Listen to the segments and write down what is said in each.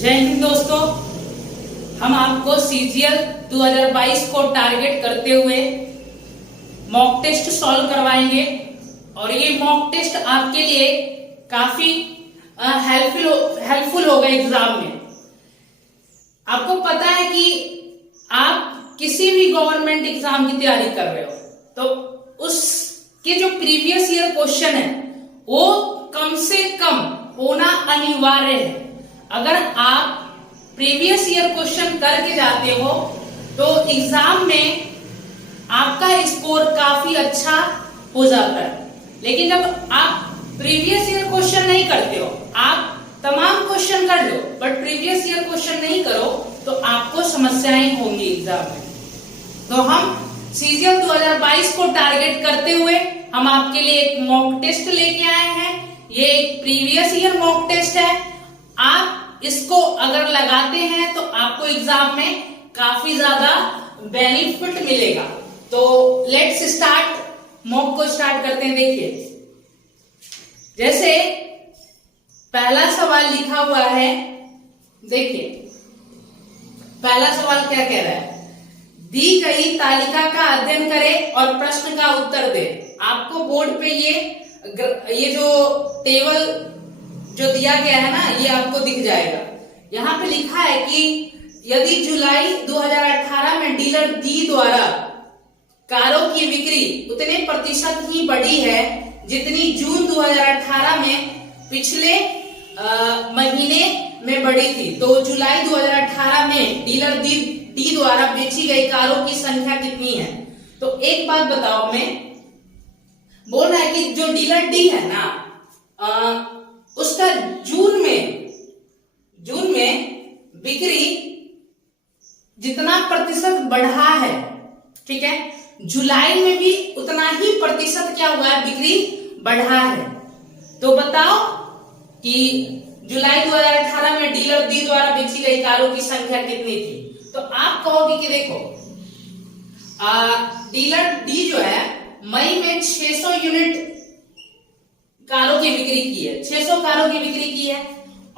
जय हिंद दोस्तों, हम आपको सीजीएल 2022 को टारगेट करते हुए मॉक टेस्ट सॉल्व करवाएंगे और ये मॉक टेस्ट आपके लिए काफी हेल्पफुल होगा एग्जाम में। आपको पता है कि आप किसी भी गवर्नमेंट एग्जाम की तैयारी कर रहे हो तो उसके जो प्रीवियस ईयर क्वेश्चन है वो कम से कम होना अनिवार्य है। अगर आप प्रीवियस ईयर क्वेश्चन करके जाते हो तो एग्जाम में आपका स्कोर काफी अच्छा हो जाता है। लेकिन जब आप प्रीवियस ईयर क्वेश्चन नहीं करते हो, आप तमाम क्वेश्चन कर लो बट प्रीवियस ईयर क्वेश्चन नहीं करो तो आपको समस्याएं होंगी एग्जाम में। तो हम सीजीएल 2022 को टारगेट करते हुए हम आपके लिए एक मॉक टेस्ट लेके आए हैं। ये एक प्रीवियस ईयर मॉक टेस्ट है। आप इसको अगर लगाते हैं तो आपको एग्जाम में काफी ज्यादा बेनिफिट मिलेगा। तो लेट्स स्टार्ट, मॉक को स्टार्ट करते हैं। देखिए, जैसे पहला सवाल लिखा हुआ है, देखिए पहला सवाल क्या कह रहा है, दी गई तालिका का अध्ययन करें और प्रश्न का उत्तर दें। आपको बोर्ड पे ये जो टेबल जो दिया गया है ना, ये आपको दिख जाएगा। यहाँ पे लिखा है कि यदि जुलाई 2018 में डीलर डी द्वारा कारों की बिक्री उतने प्रतिशत ही बढ़ी है जितनी जून 2018 में पिछले महीने में बढ़ी थी, तो जुलाई 2018 में डीलर डी द्वारा बेची गई कारों की संख्या कितनी है। तो एक बात बताओ, मैं बोल रहा है कि जो डीलर डी है ना, उसका जून में बिक्री जितना प्रतिशत बढ़ा है, ठीक है, जुलाई में भी उतना ही प्रतिशत क्या हुआ है, बिक्री बढ़ा है। तो बताओ कि जुलाई 2018 में डीलर डी द्वारा बेची गई कारों की संख्या कितनी थी। तो आप कहोगे कि देखो डीलर डी जो है मई में 600 यूनिट कारों की बिक्री की है, 600 कारों की बिक्री की है,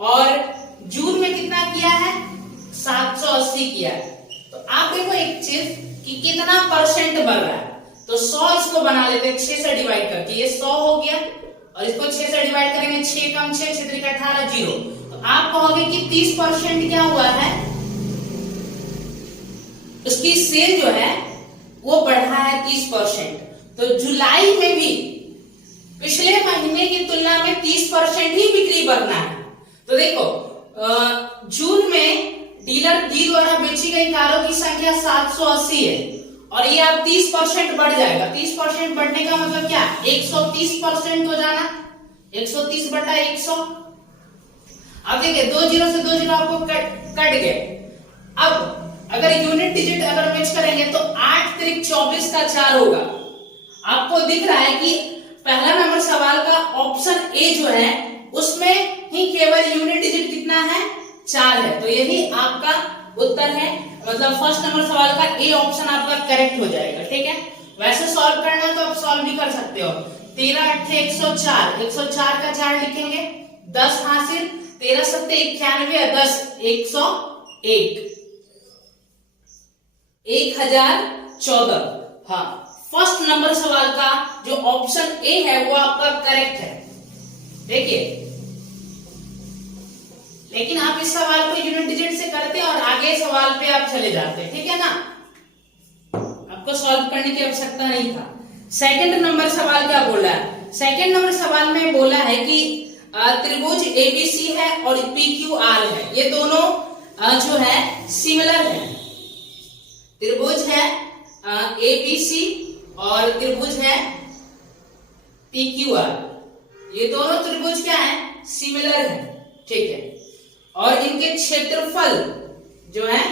और जून में कितना किया है, 780 किया है। तो आप देखो एक चीज कि कितना परसेंट बढ़ रहा है। तो 100 इसको बना लेते हैं 6 से डिवाइड करके, ये 100 हो गया और इसको 6 से डिवाइड करेंगे, 6 कम 6 6 3 18 0। तो आप कहोगे कि 30% क्या हुआ है, उसकी सेल जो है वो बढ़ा है 30%। तो जुलाई में भी पिछले महीने की तुलना में 30% ही बिक्री बढ़ना है। तो देखो जून में डीलर डी द्वारा बेची गई कारों की संख्या 780 है और ये अब 30% बढ़ जाएगा। 30% बढ़ने का मतलब क्या, 130% हो जाना, 130 बटा 100। अब देखिए 2 जीरो से 2 जीरो आपको कट गए। अब अगर यूनिट डिजिट अगर मैच करेंगे तो 8 त्रिक 24 का 4 होगा। आपको दिख रहा है कि पहला नंबर सवाल का ऑप्शन ए जो है उसमें ही केवल यूनिट डिजिट कितना है, 4 है। तो यही आपका उत्तर है, मतलब फर्स्ट नंबर सवाल का ए ऑप्शन आपका करेक्ट हो जाएगा। ठीक है, वैसे सॉल्व करना है तो आप सॉल्व भी कर सकते हो। 13 8 104, 104 का 4 लिखेंगे, 10 हासिल, 13 7 91, 10 101, 1014। हाँ, फर्स्ट नंबर सवाल का जो ऑप्शन ए है वो आपका करेक्ट है। देखिए, लेकिन आप इस सवाल को यूनिट डिजिट से करते और आगे सवाल पे आप चले जाते, ठीक है ना, आपको सॉल्व करने की आवश्यकता नहीं था। सेकंड नंबर सवाल क्या बोला है, सेकंड नंबर सवाल में बोला है कि त्रिभुज एबीसी है और पीक्यूआर है, ये दोनों जो है सिमिलर है। त्रिभुज है एबीसी और त्रिभुज है पीक्यूआर, ये दोनों त्रिभुज क्या है, सिमिलर है, ठीक है। और इनके क्षेत्रफल जो है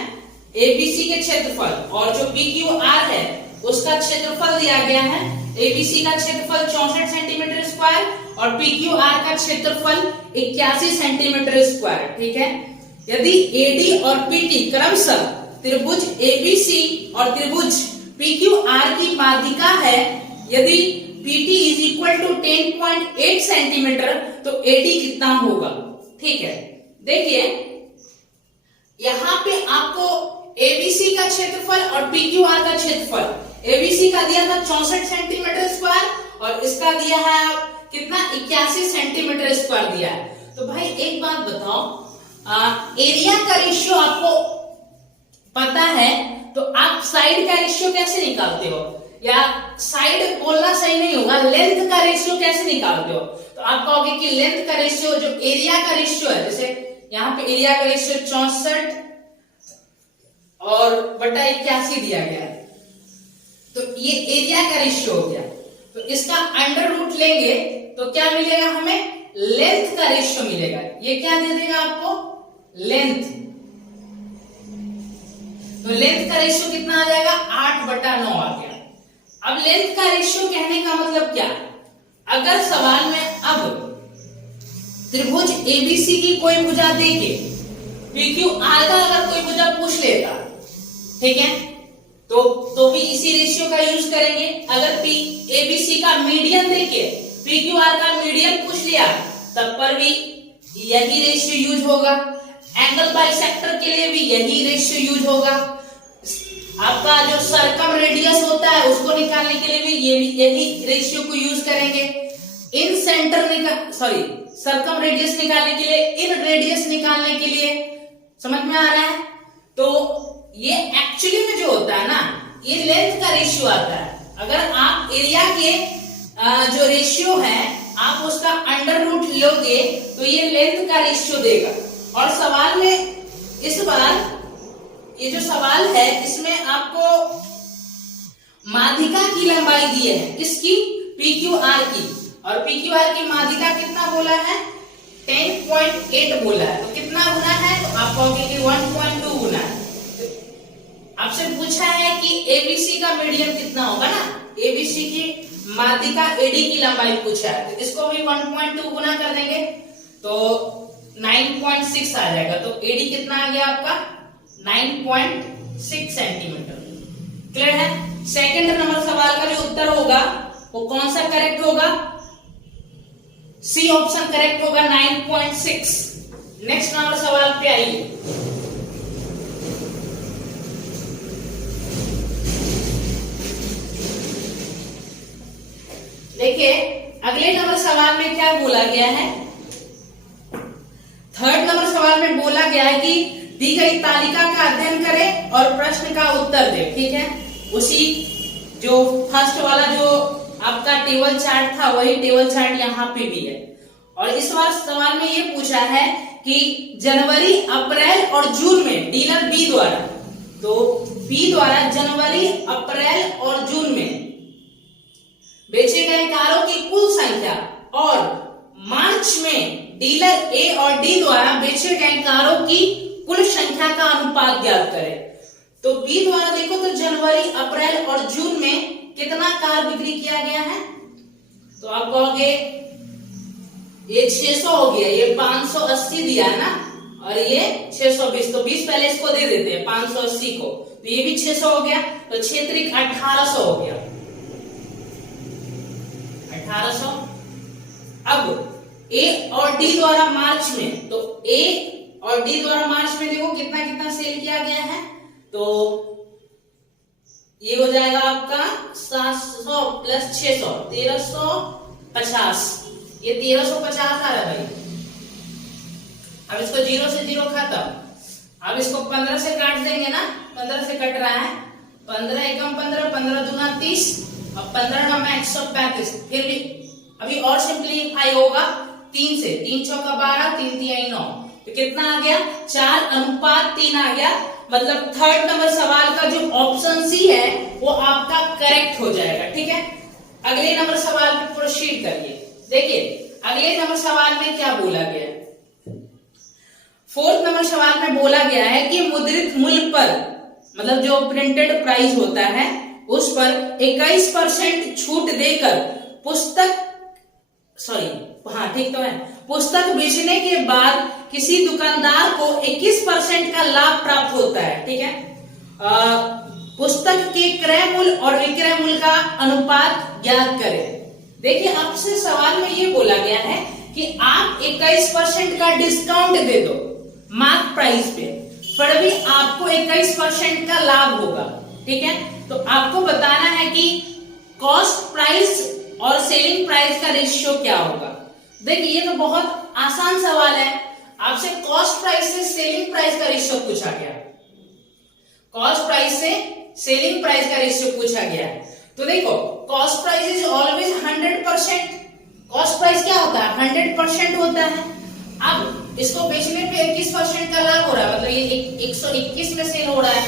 एबीसी के क्षेत्रफल और जो पीक्यूआर है उसका क्षेत्रफल दिया गया है। एबीसी का क्षेत्रफल 64 सेंटीमीटर स्क्वायर और पीक्यूआर का क्षेत्रफल 81 सेंटीमीटर स्क्वायर, ठीक है। यदि एडी और पीटी क्रमशः त्रिभुज एबीसी और त्रिभुज पीक्यूआर की माध्यिका है, यदि PT is equal to 10.8 centimetre तो एडी कितना होगा, ठीक है। देखिए यहाँ पे आपको एबीसी का क्षेत्रफल और पीक्यूआर का क्षेत्रफल, एबीसी का दिया था 64 सेंटीमीटर स्क्वायर और इसका दिया है कितना 81 सेंटीमीटर स्क्वायर दिया है। तो भाई एक बात बताओ, एरिया का रेशियो आपको पता है तो आप साइड का रेशियो कैसे निकालते हो, या साइड बोलना सही नहीं होगा, लेंथ का रेशियो कैसे निकालते हो? तो आप कहोगे कि लेंथ का रेशियो जो एरिया का रेशियो है, जैसे यहाँ पे एरिया का रेशियो 64 और बटा 81 दिया गया है, तो ये एरिया का रेशियो हो गया। तो इसका अंडर रूट लेंगे तो क्या मिलेगा हमें, लेंथ का रेशियो मिलेगा। ये क्या दे देगा आपको, लेंथ। तो लेंथ का रेशियो कितना आ जाएगा, 8/9 आ गया। अब लेंथ का रेशियो कहने का मतलब क्या, अगर सवाल में अब त्रिभुज एबीसी की कोई भुजा देके पीक्यूआर का अगर कोई भुजा पूछ लेता, ठीक है, तो भी इसी रेशियो का यूज करेंगे। अगर पी एबीसी का मीडियन देके पीक्यूआर का मीडियन पूछ लिया तब पर भी यही रेशियो यूज होगा। एंगल बाइसेक्टर के लिए भी यही रेशियो यूज होगा। आपका जो सर्कम रेडियस होता है उसको निकालने के लिए भी यही रेशियो को यूज करेंगे। इन सेंटर सर्कम रेडियस निकालने के लिए, इन रेडियस निकालने के लिए, समझ में आ रहा है? तो ये एक्चुअली में जो होता है ना, ये लेंथ का रेशियो आता है। अगर आप एरिया के जो रेशियो है आप उसका अंडर रूट लोगे तो ये लेंथ का रेशियो देगा। और सवाल में इस बार ये जो सवाल है इसमें आपको माध्यिका की लंबाई दी है, किसकी, पीक्यूआर की, और पीक्यूआर की माध्यिका कितना बोला है, 10.8 बोला है। तो कितना गुना है, तो आप कहोगे कि 1.2 गुना है। आपसे पूछा है कि एबीसी का मीडियन कितना होगा ना, एबीसी की माध्यिका एडी की लंबाई पूछा है, तो इसको भी 1.2 गुना कर देंगे तो 9.6 आ जाएगा। तो एडी कितना आ गया आपका, 9.6 सेंटीमीटर। क्लियर है? सेकंड नंबर सवाल का जो उत्तर होगा वो कौन सा करेक्ट होगा, सी ऑप्शन करेक्ट होगा, 9.6। नेक्स्ट नंबर सवाल पे आइए। देखिए अगले नंबर सवाल में क्या बोला गया है, थर्ड नंबर सवाल में बोला गया है कि दी गई तालिका का अध्ययन करें और प्रश्न का उत्तर दें। ठीक है, उसी जो फर्स्ट वाला जो आपका टेबल चार्ट था वही टेबल चार्ट यहाँ पे भी है। और इस बार सवाल में ये पूछा है कि जनवरी, अप्रैल और जून में डीलर बी द्वारा, तो बी द्वारा जनवरी, अप्रैल और जून में बेचे गए कारों की कुल संख्या और मार्च में डीलर ए और डी द्वारा बेचे गए कारों की कुल संख्या का अनुपात ज्ञात करें। तो बी द्वारा देखो तो जनवरी, अप्रैल और जून में कितना कार बिक्री किया गया है, तो आप कहोगे ये 600 हो गया, ये 580 दिया है ना, और ये 620, तो 20 पहले इसको दे देते हैं 580 को, तो ये भी 600 हो गया, तो 6 त्रिक 1800 हो गया, 1800। अब ए और डी द्वारा मार्च में, तो ए और डी द्वारा मार्च में देखो कितना कितना सेल किया गया है, तो ये हो जाएगा आपका 700 प्लस 600 1350, ये 1350 आ रहा है भाई। अब इसको 0 से 0 खत्म, अब इसको 15 से काट देंगे ना, 15 से कट रहा है, 15 एकम 15, 15 दूना 30 और 15 नौ 135। फिर भी अभी और सिंप्लीफाई होगा 3 से, 3 चौका 12, 3 तिहाई 9, तो कितना आ गया 4:3 आ गया। मतलब थर्ड नंबर सवाल का जो ऑप्शन सी है वो आपका करेक्ट हो जाएगा। ठीक है, अगले नंबर सवाल पे प्रोसीड करिए। देखिए अगले नंबर सवाल में क्या बोला गया है, फोर्थ नंबर सवाल में बोला गया है कि मुद्रित मूल्य पर, मतलब जो प्रिंटेड प्राइस होता है उस पर 21% छूट देकर पुस्तक बेचने के बाद किसी दुकानदार को 21% का लाभ प्राप्त होता है। ठीक है, पुस्तक के क्रय मूल्य और विक्रय मूल्य का अनुपात ज्ञात करें। देखिए आपसे सवाल में ये बोला गया है कि आप 21% का डिस्काउंट दे दो मार्क प्राइस पे, पर भी आपको 21% का लाभ होगा। ठीक है, तो आपको बताना है कि कॉस्ट प्राइस और सेलिंग प्राइस का रेशियो क्या होगा। देखिए ये तो बहुत आसान सवाल है, आपसे कॉस्ट प्राइस से सेलिंग प्राइस का रेशियो पूछा गया, कॉस्ट प्राइस से सेलिंग प्राइस का रेशियो पूछा गया है। तो देखो cost price is always 100%। Cost price क्या होता है, 100% होता है। अब इसको बेचने पे 21% का लाभ हो रहा है, मतलब ये 121 में सेल हो रहा है।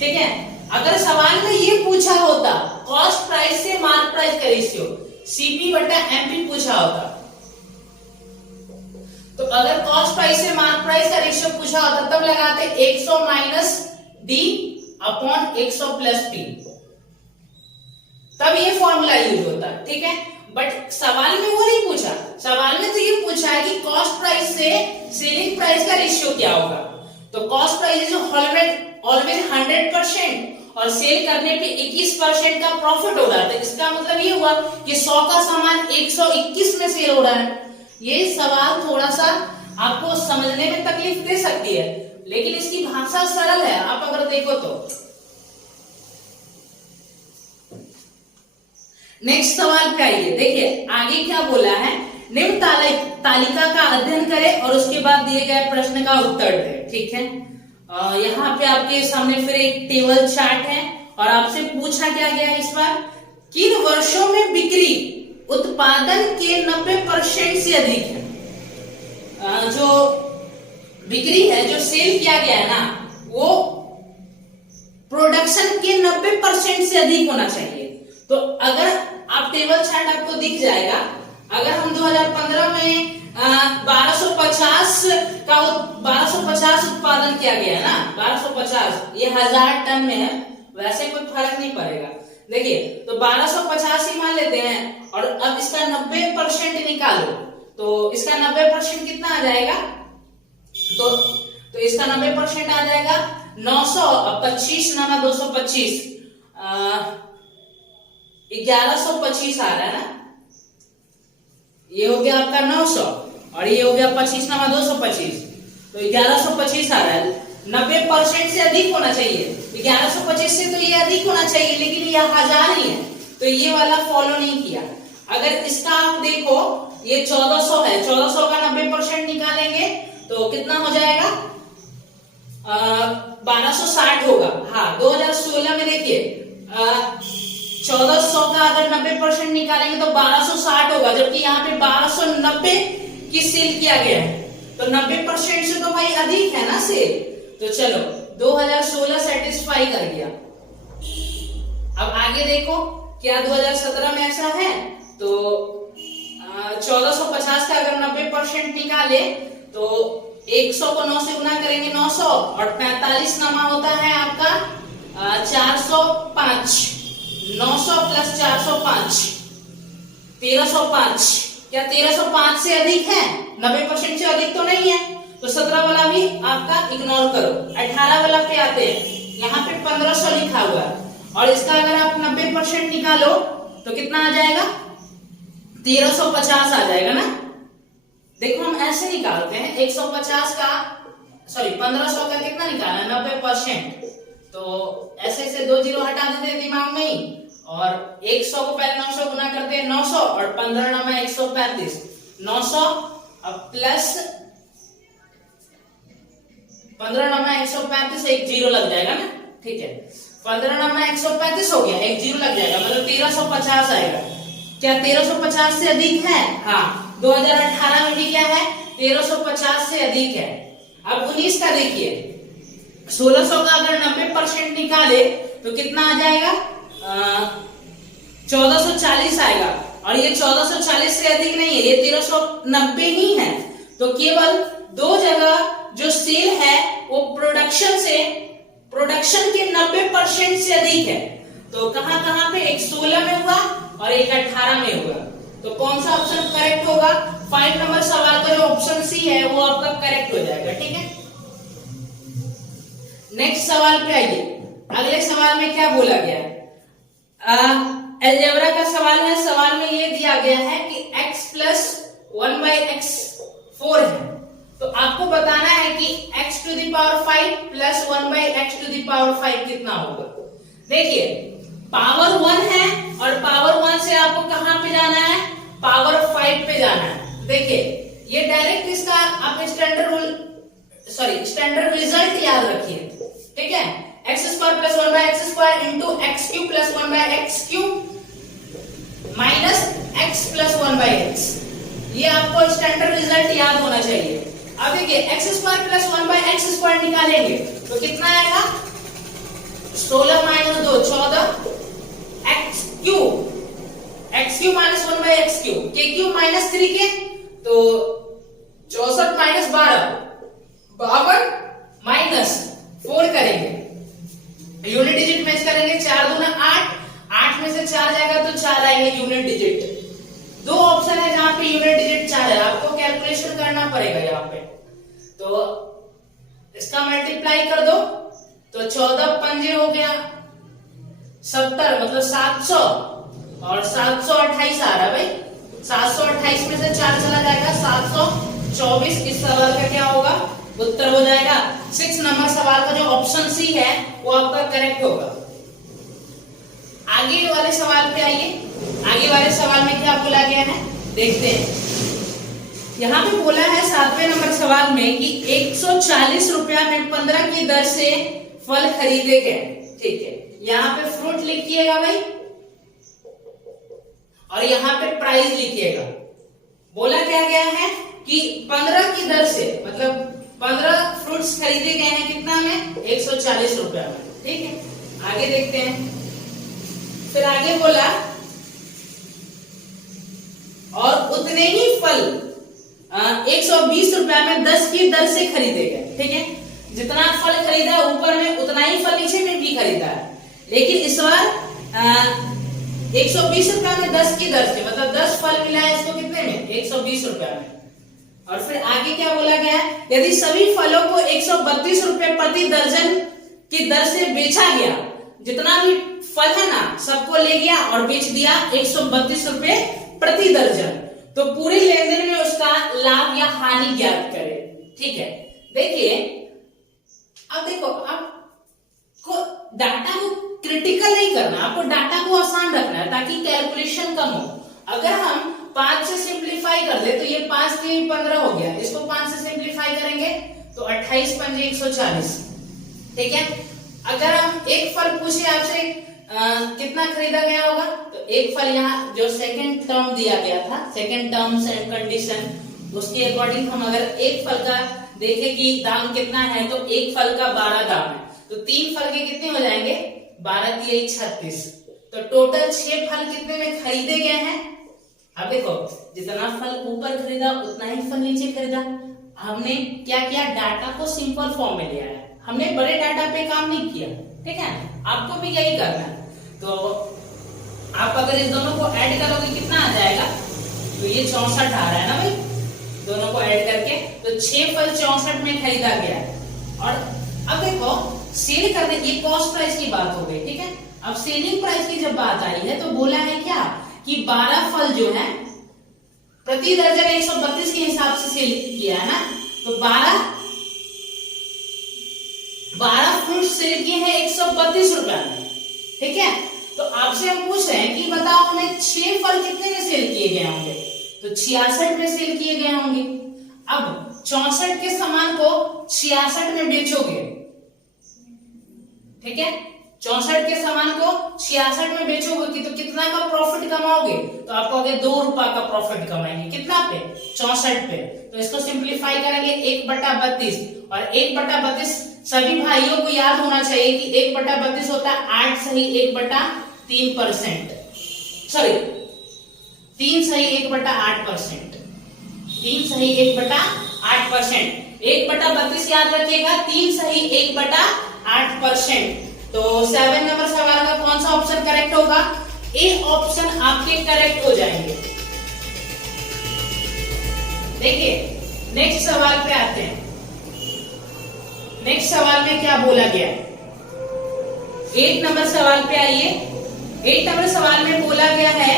ठीक है, अगर सवाल में ये पूछा होता कॉस्ट प्राइस से मार्क प्राइस का रेशियो, सीपी बटा एमपी पूछा होता, तो अगर कॉस्ट प्राइस से मार्क प्राइस का रेशियो पूछा होता तब लगाते 100 minus D upon 100 plus P, तब ये फॉर्मूला यूज होता है। ठीक है, बट सवाल में वो नहीं पूछा, सवाल में तो ये पूछा है कि कॉस्ट प्राइस से सेलिंग प्राइस का रेशियो क्या होगा। तो कॉस्ट प्राइस इज ऑलवेज 100% और सेल करने पे 21% का प्रॉफिट हो रहा था। इसका मतलब ये हुआ कि 100 का सामान 121 में सेल हो रहा है। ये सवाल थोड़ा सा आपको समझने में तकलीफ दे सकती है, लेकिन इसकी भाषा सरल है, आप अगर देखो तो। नेक्स्ट सवाल पे आइए, देखिए आगे क्या बोला है, निम्न तालिका का अध्ययन करें और उसके बाद दिए गए प्रश्न का उत्तर दें। ठीक है, यहाँ पे आपके सामने फिर एक टेबल चार्ट है और आपसे पूछा क्या गया है इस बार, किन वर्षों में बिक्री उत्पादन के 90% से अधिक है। जो बिक्री है, जो सेल किया गया है ना, वो प्रोडक्शन के 90% से अधिक होना चाहिए। तो अगर आप टेबल चार्ट आपको दिख जाएगा, अगर हम 2015 में 1250 उत्पादन किया गया है ना, 1250 ये 1000 टन में है, वैसे कोई फर्क नहीं पड़ेगा। देखिए तो 1250 ही मान लेते हैं और अब इसका 90% निकालो, तो इसका 90% कितना आ जाएगा, तो इसका 90% आ जाएगा 900, 25 ना 225, 1125 आ रहा है ना, ये हो गया आपका 900 और ये हो गया 25 ना 225, तो 1125 आ रहा है। 90% से अधिक होना चाहिए, 1125 से तो ये अधिक होना चाहिए, लेकिन ये 1000 ही है, तो ये वाला फॉलो नहीं किया। अगर इसका आप देखो ये 1400 है, 1400 का 90% निकालेंगे तो कितना हो जाएगा, 1260 होगा। हाँ 2016 में देखिए 1400 का अगर 90% निकालेंगे तो 1260 होगा, जबकि यहाँ पे 1290 की सेल किया गया है, तो 90% से तो भाई अधिक है ना सेल। तो चलो 2016 सेटिस्फाई कर गया। अब आगे देखो क्या 2017 में ऐसा है, तो 1450 का अगर 90% निकाले तो 100 को 9 से गुना करेंगे 900 और 45 नामा होता है आपका 405, 900 प्लस 405 1305। क्या 1305 से अधिक है, 90% से अधिक तो नहीं है, तो 17 वाला भी आपका इग्नोर करो। 18 वाला पे आते हैं, यहाँ पे 1500 लिखा हुआ है और इसका अगर आप 90% निकालो तो कितना आ जाएगा, 1350 आ जाएगा ना। देखो हम ऐसे निकालते हैं, 150 का सॉरी 1500 का कितना निकालना, 90%, तो ऐसे ऐसे 2 जीरो हटा देते हैं दिमाग में ही, और 100 को पहले 900 गुना करते हैं 900 और 15 नामा 135, 900 प्लस 15 नामा 135, एक जीरो लग जाएगा ना। ठीक है, 15 नामा 135 हो गया, एक जीरो लग जाएगा, मतलब 1350 आएगा। क्या 1350 से अधिक है, हाँ 2018 में भी क्या है, 1350 से अधिक है। अब 19 का देखिए, 1600 का अगर 90% निकाले तो कितना आ जाएगा, 1440 आएगा, और ये 1440 से अधिक नहीं है, ये 1390 ही है। तो केवल दो जगह जो सेल है वो प्रोडक्शन के 90% से अधिक है। तो कहां कहां पे, एक 16 में हुआ और एक 18 में हुआ, तो कौन सा ऑप्शन करेक्ट होगा, 5 नंबर सवाल का जो ऑप्शन सी है वो आपका करेक्ट हो जाएगा। ठीक है, नेक्स्ट सवाल पे आइए। अगले सवाल में क्या बोला गया है, अलजेब्रा का सवाल है। सवाल में ये दिया गया है कि x प्लस 1/x 4 है, तो आपको बताना है कि x to the power 5 plus 1/x to the power 5 कितना होगा। देखिए पावर 1 है और पावर 1 से आपको कहां पे जाना है, पावर 5 पे जाना है। देखिए ये डायरेक्ट इसका आप स्टैंडर्ड रिजल्ट याद रखिए, ठीक है। x square plus 1/x square into x cube plus 1/x cube minus x plus 1/x, ये आपको स्टैंडर्ड रिजल्ट याद होना चाहिए। अब देखिए x square plus 1/x square निकालेंगे तो कितना आएगा, 16 minus 2 14 x cube minus 1/x cube, k cube minus 3k तो 64 माइनस 12 52 माइनस 4 करेंगे, यूनिट डिजिट मैच करेंगे, 4 दूना 8, 8 में से 4 जाएगा तो 4 आएंगे यूनिट डिजिट। दो ऑप्शन है जहां पे यूनिट डिजिट 4 है, आपको कैलकुलेशन करना पड़ेगा यहाँ पे। तो इसका मल्टीप्लाई कर दो तो 14 पंजे हो गया 70 मतलब 700 और 728 आ रहा है भाई, 728 में से 4 चला जाएगा 724। इस सवाल का क्या होगा, उत्तर हो जाएगा 6 नंबर सवाल का जो ऑप्शन सी है वो आपका करेक्ट होगा। आगे वाले सवाल पे आइए, आगे वाले सवाल में क्या बोला गया है देखते हैं। यहाँ पे बोला है 7वें नंबर सवाल में कि 140 रुपया में 15 की दर से फल खरीदे गए, ठीक है। यहाँ पे फ्रूट लिखिएगा भाई और यहाँ पे प्राइस लिखिएगा। बोला क्या गया है कि 15 की दर से मतलब 15 फ्रूट्स खरीदे गए हैं कितना में, 140 रुपया में, ठीक है। आगे देखते हैं, फिर आगे बोला और उतने ही फल 120 रुपया में 10 की दर से खरीदे गए, ठीक है। जितना फल खरीदा ऊपर में उतना ही फल नीचे में भी खरीदा है, लेकिन इस बार 120 रुपया में 10 की दर से मतलब 10 फल मिला है इसको कितने में, 120 रुपया में। और फिर आगे क्या बोला गया है, यदि सभी फलों को 132 रुपए प्रति दर्जन की दर से बेचा गया, जितना भी फल है ना सबको ले गया और बेच दिया 132 रुपए प्रति दर्जन, तो पूरे लेन देन में उसका लाभ या हानि ज्ञात करें, ठीक है। देखिए अब देखो आपको डाटा को क्रिटिकल नहीं करना, आपको डाटा को आसान रखना है ताकि कैलकुलेशन कम हो। अगर हम 5 से सिंप्लीफाई कर दे तो ये 5 से 15 हो गया, इसको 5 से सिंप्लीफाई करेंगे तो 28 पंजे 140, ठीक है। अगर हम एक फल पूछे आपसे कितना खरीदा गया होगा, तो एक फल यहाँ जो सेकंड टर्म दिया गया था, सेकंड टर्म्स एंड कंडीशन, उसके अकॉर्डिंग हम अगर एक फल का देखें कि दाम कितना है तो एक फल का 12 दाम है, तो 3 फल के कितने हो जाएंगे, 12 3 36, तो टोटल 6 फल कितने में खरीदे गए हैं। अब देखो जितना फल ऊपर खरीदा उतना ही फल नीचे खरीदा। हमने क्या किया, डाटा को सिंपल फॉर्म में लिया है, हमने बड़े डाटा पे काम नहीं किया, ठीक है। आपको भी यही करना है। तो आप अगर इस दोनों को ऐड करोगे कितना आ जाएगा, तो ये 64 आ रहा है ना भाई, दोनों को ऐड करके तो 6 फल 64 में खरीदा गया है। और अब देखो सेल करने, ये कॉस्ट प्राइस की बात हो गई, ठीक है। अब सेलिंग प्राइस की जब बात आई है तो बोला है क्या कि 12 फल जो है प्रति दर्जन 132 के हिसाब से सेल किया है ना, तो 12 फ्रूट सेल किए हैं 132 रुपया में, ठीक है। तो आपसे हम पूछ रहे हैं कि बताओ हमें 6 फल कितने में सेल किए गए होंगे, तो 66 में सेल किए गए होंगे। अब 64 के सामान को 66 में बेचोगे, ठीक है, 64 के सामान को 66 में बेचोगे तो कितना का प्रॉफिट कमाओगे, तो आप कहोगे 2 रुपया का प्रॉफिट कमाएंगे, कितना पे, 64 पे। तो इसको सिंप्लीफाई करेंगे 1/32, और 1/32 सभी भाइयों को याद होना चाहिए कि 1/32 होता है 8 सही 1/3%, सॉरी 3 सही 1/8%, 3 सही 1/8%, 1/32 याद रखिएगा, 3 सही 1/8%। तो 7 नंबर सवाल का कौन सा ऑप्शन करेक्ट होगा, ए ऑप्शन आपके करेक्ट हो जाएंगे। देखिए नेक्स्ट सवाल पे आते हैं। नेक्स्ट सवाल में क्या बोला गया है, 8 नंबर सवाल पे आइए। 8 नंबर सवाल में बोला गया है,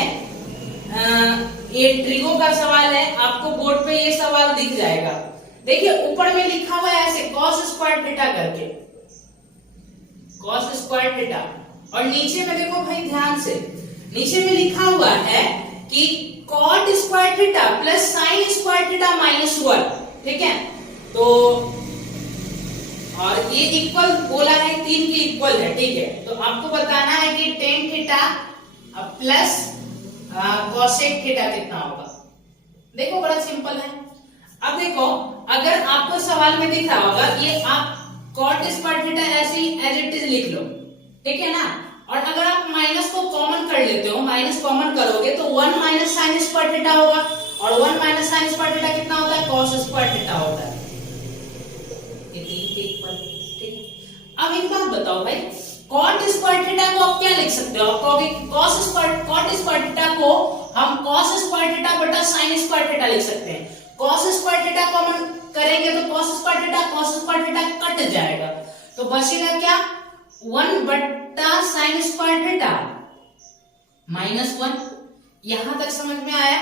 ये ट्रिगो का सवाल है, आपको बोर्ड पे ये सवाल दिख जाएगा देखिए ऊपर में लिखा हुआ है ऐसे cos स्क्वायर थीटा करके, cos स्क्वायर थीटा, और नीचे में देखो भाई ध्यान से, नीचे में लिखा हुआ है कि cot square theta plus sign square theta minus 1, ठीक है। तो और ये इक्वल बोला है, 3 के इक्वल है, ठीक है। तो आपको बताना है कि tan theta plus cosec theta कितना होगा। देखो बड़ा सिंपल है। अब देखो अगर आपको सवाल में दिख रहा होगा, ये आप cot स्क्वायर थीटा ऐसे ही एज इट इज लिख लो, ठीक है ना। और अगर आप माइनस को कॉमन कर लेते हो, माइनस कॉमन करोगे तो 1 माइनस साइन स्क्वायर थीटा होगा, और 1 माइनस साइन स्क्वायर थीटा कितना होता है, cos स्क्वायर थीटा होता है। अब एक बात बताओ भाई, cot स्क्वायर थीटा को आप क्या लिख सकते हो, आप कहोगे cot स्क्वायर थीटा को हम cos स्क्वायर थीटा बटा sin स्क्वायर थीटा लिख सकते हैं। cos स्क्वायर थीटा कॉमन करेंगे तो cos स्क्वायर थीटा कट जाएगा, तो बचेगा क्या, 1 बटा sin स्क्वायर थीटा माइनस 1। यहां तक समझ में आया?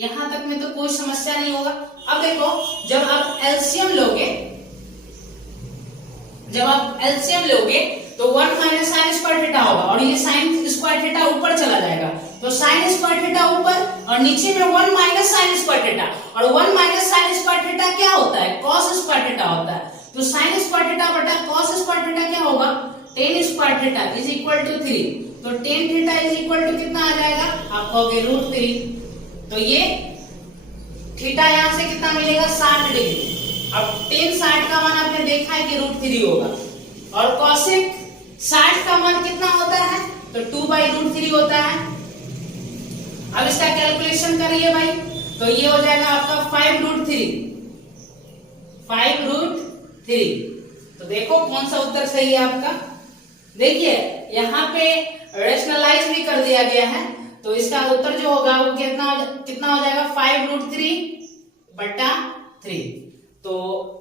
यहां तक में तो कोई समस्या नहीं होगा। अब देखो जब आप एलसीएम लोगे तो 1 माइनस साइन स्क्वायर थीटा होगा, और ये साइन स्क्वायर थीटा ऊपर चला जाएगा, तो साइन स्क्वायर थीटा ऊपर, और नीचे में 1 माइनस साइन स्क्वायर थीटा, और 1 माइनस साइन स्क्वायर थीटा क्या होता है, cos स्क्वायर थीटा होता है। तो साइन स्क्वायर थीटा बटा cos स्क्वायर थीटा क्या होगा, tan square theta is equal to 3। तो tan theta is equal to कितना आ जाएगा, आप कहोगे √3। तो ये थीटा यहां से कितना मिलेगा, 60 डिग्री। अब टेन 60 का मान आपने देखा है कि √3 होगा, और कॉसेक 60 का मान कितना होता है, तो 2/√3 होता है। अब इसका कैलकुलेशन करिए भाई, तो ये हो जाएगा आपका 5√3। तो देखो कौन सा उत्तर सही है आपका। देखिए यहाँ पे रेशनलाइज भी कर दिया गया है, तो इसका उत्तर जो होगा वो कितना हो जाएगा, 5√3/3। तो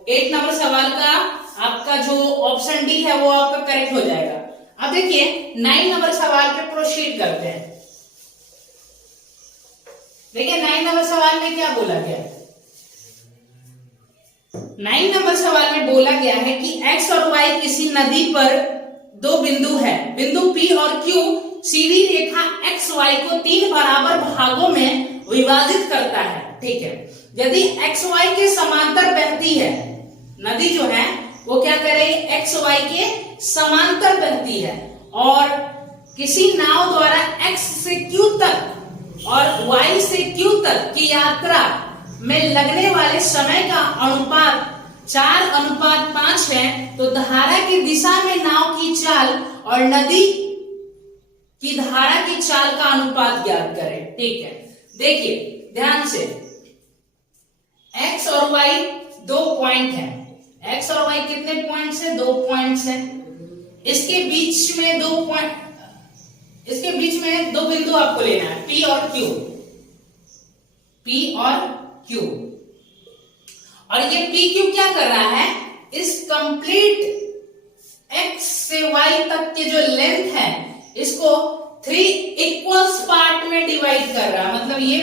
8 नंबर सवाल का आपका जो ऑप्शन डी है वो आपका करेक्ट हो जाएगा। अब देखिए 9 नंबर सवाल पे प्रोसीड करते हैं। देखिए 9 नंबर सवाल में क्या बोला गया है। 9 नंबर सवाल में बोला गया है कि x और y किसी नदी पर 2 बिंदु है, बिंदु P और Q सीधी रेखा x y को 3 बराबर भागों में विभाजित करता है, ठीक है। यदि x y के समांतर बहती है, नदी जो है वो क्या करे, x y के समांतर बहती है, और किसी नाव द्वारा x से q तक और y से q तक की यात्रा में लगने वाले समय का अनुपात 4:5 है, तो धारा की दिशा में नाव की चाल और नदी की धारा की चाल का अनुपात ज्ञात करें, ठीक है। देखिए ध्यान से, x और y 2 पॉइंट है, x और y कितने पॉइंट्स है, 2 पॉइंट्स है। इसके बीच में 2 बिंदु आपको लेना है, P और Q। और ये PQ क्या कर रहा है, इस कंप्लीट x से y तक के जो लेंथ है इसको 3 इक्वल्स पार्ट में डिवाइड कर रहा है, मतलब ये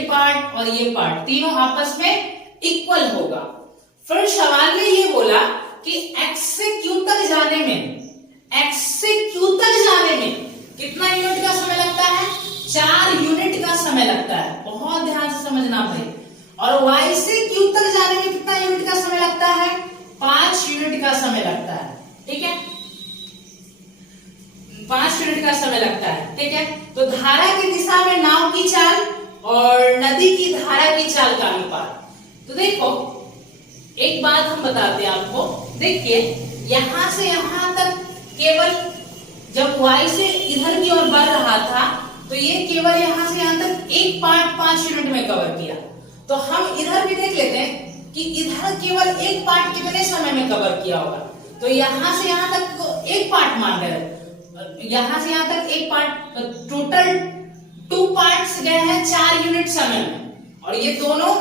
पार्ट और ये पार्ट तीनों आपस में इक्वल होगा। फिर सवाल में ये बोला कि x से q तक जाने में कितना यूनिट का समय लगता है, 4 यूनिट का समय लगता है, बहुत ध्यान से समझना भाई। और y से q तक जाने में कितना यूनिट का समय लगता है, 5 यूनिट का समय लगता है, ठीक है, 5 यूनिट का समय लगता है, ठीक है। तो धारा की दिशा में नाव की चाल और नदी की धारा की चाल का अनुपात। तो देखो एक बात हम बताते हैं आपको, देखिए यहां से यहां तक केवल जब y से इधर की ओर बढ़ रहा था तो ये केवल यहां से यहां तक एक पार्ट 5 यूनिट में कवर किया। तो हम इधर भी देख लेते हैं कि इधर केवल एक पार्ट कितने समय में कवर किया होगा। तो यहां से यहां तक तो एक पार्ट मान रहे हैं, यहां से यहां तक एक पार्ट, तो टोटल 2 पार्ट्स गए हैं 4 यूनिट समय में, और ये दोनों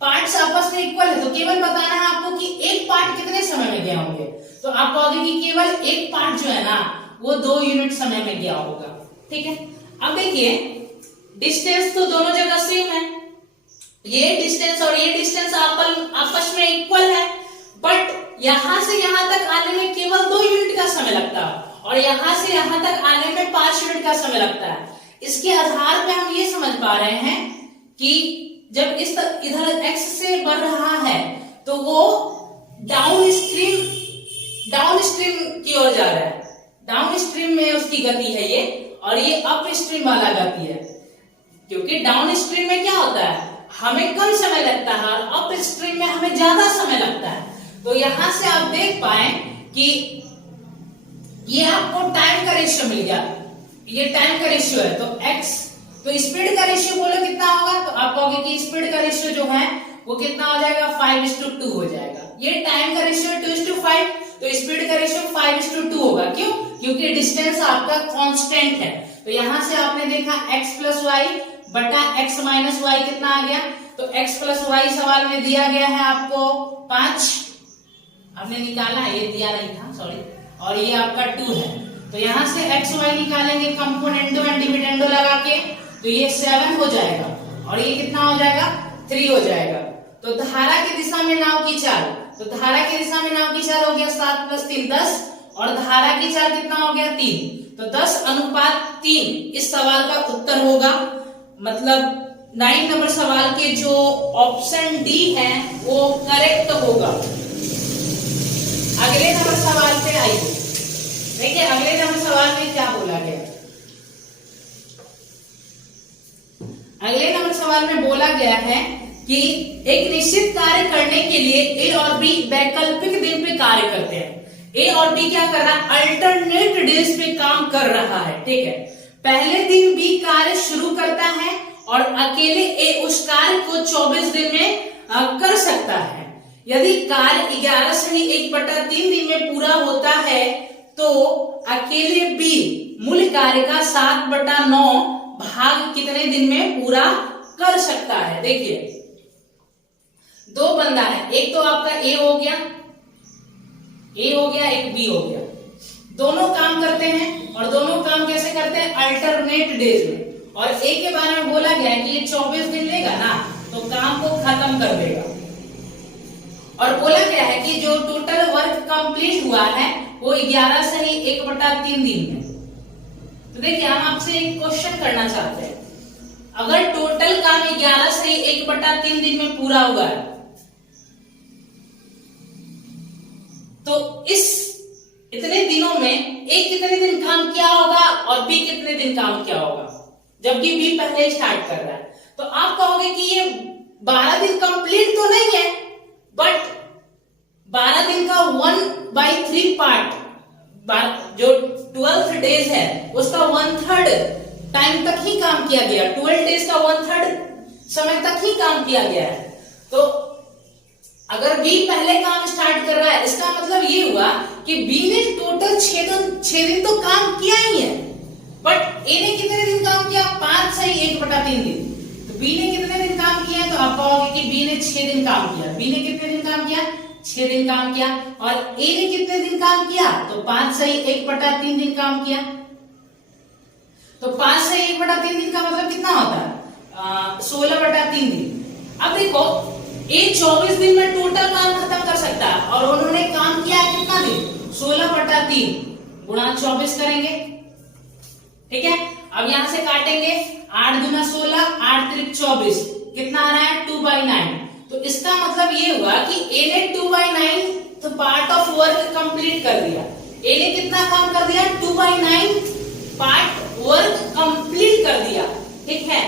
पार्ट्स आपस में इक्वल है। तो केवल बताना है आपको कि एक पार्ट कितने समय में गया होंगे, तो आप कहोगे कि केवल एक पार्ट जो है ना वो 2 यूनिट समय में गया होगा, ठीक है। अब देखिए डिस्टेंस तो दोनों जगह सेम है, ये डिस्टेंस और ये डिस्टेंस आपस में इक्वल है, बट यहां से यहां तक आने में केवल 2 यूनिट का समय लगता है और यहां से यहां तक आने में 5 यूनिट का समय लगता है। इसके आधार पे हम ये समझ पा रहे हैं कि जब इधर x से बढ़ रहा है तो वो डाउन स्ट्रीम की ओर जा रहा है, डाउन स्ट्रीम में उसकी गति है ये, और ये अप स्ट्रीम वाला गति है। क्योंकि डाउन स्ट्रीम में क्या होता है, हमें कम समय लगता है और अप स्ट्रीम में हमें ज्यादा समय लगता है। तो यहां से आप देख पाए कि ये आपको टाइम का रेशियो मिल गया, ये टाइम का रेशियो है। तो x, तो स्पीड का रेशियो बोलो कितना होगा, तो आप कहोगे कि स्पीड का रेशियो जो है वो कितना हो जाएगा, 5:2 हो जाएगा। ये टाइम का रेशियो 2:5, तो स्पीड का रेशियो 5:2 होगा। क्यों? क्योंकि डिस्टेंस आपका कांस्टेंट है। तो यहां से आपने देखा x + y बटा x - y कितना आ गया, तो x + y सवाल में दिया गया है आपको 5, आपने निकाला, ये दिया नहीं था, सॉरी, और ये आपका 2 है। तो यहां से x y निकालेंगे कंपोनेंडो एंड डिविडेंडो लगा के, तो ये 7 हो जाएगा और ये कितना हो जाएगा, 3 हो जाएगा। तो धारा की दिशा में नाव की चाल, तो धारा की दिशा में नाव की चाल हो गया 7 + 3 10, और धारा की चाल कितना हो गया 3, तो 10:3 इस सवाल का उत्तर होगा। मतलब 9 नंबर सवाल के जो ऑप्शन डी है वो करेक्ट होगा। अगले नंबर सवाल पे आइए, देखिए अगले नंबर सवाल में क्या बोला गया। अगले नंबर सवाल में बोला गया है कि एक निश्चित कार्य करने के लिए ए और बी वैकल्पिक दिन पे कार्य करते हैं। ए और बी क्या कर रहा है, अल्टरनेट डेज पे काम कर रहा है, ठीक है। पहले दिन बी कार्य शुरू करता है और अकेले ए उस कार्य को 24 दिन में कर सकता है। यदि कार्य 11 से 1/3 दिन में पूरा होता है तो अकेले बी मूल कार्य का 7/9 भाग कितने दिन में पूरा कर सकता है। देखिए 2 बंदा है, एक तो आपका ए हो गया, एक बी हो गया, दोनों काम करते हैं और दोनों काम कैसे करते हैं, अल्टरनेट डेज में। और ए के बारे में बोला गया है कि ये 24 दिन लेगा ना तो काम को खत्म कर देगा। और बोला गया है कि जो टोटल वर्क कंप्लीट हुआ है वो 11 से 1/3 दिन में। तो देखिए हम आपसे एक क्वेश्चन करना चाहते हैं, अगर टोटल काम 11 से 1/3 दिन में पूरा हुआ है तो इस इतने दिनों में ए कितने दिन काम किया होगा और बी कितने दिन काम किया होगा, जबकि बी पहले स्टार्ट कर रहा है। तो आप कहोगे कि ये 12 दिन कंप्लीट तो नहीं है, बट 12 दिन का 1/3 पार्ट, जो 12 डेज है उसका 1/3 टाइम तक ही काम किया गया, 12 डेज का 1/3 समय तक ही काम किया गया है। तो अगर बी पहले काम स्टार्ट कर रहा है इसका मतलब ये हुआ कि बी ने टोटल 6 दिन तो काम किया ही है, बट ए ने कितने दिन काम किया, 5 से 1/3 दिन। तो बी ने कितने दिन काम किया, तो आप कहोगे कि बी ने 6 दिन काम किया। बी ने कितने दिन काम किया, 6 दिन काम किया। और ए ने कितने दिन काम किया, तो 5 से 1/3 दिन काम किया। तो 5 से 1/3 दिन का मतलब कितना होता है, 16/3 दिन। अब देखो ए 24 दिन में टोटल काम खत्म कर सकता है और उन्होंने काम किया है कितना दिन, 16/3 गुणा 24 करेंगे, ठीक है। अब यहां से काटेंगे, 8 दूना 16, 8 त्रिक 24, कितना आ रहा है 2/9। तो इसका मतलब ये हुआ कि ए ने 2/9 तो पार्ट ऑफ वर्क कंप्लीट कर दिया। ए ने कितना काम कर दिया, 2/9 पार्ट वर्क कंप्लीट कर दिया, ठीक है।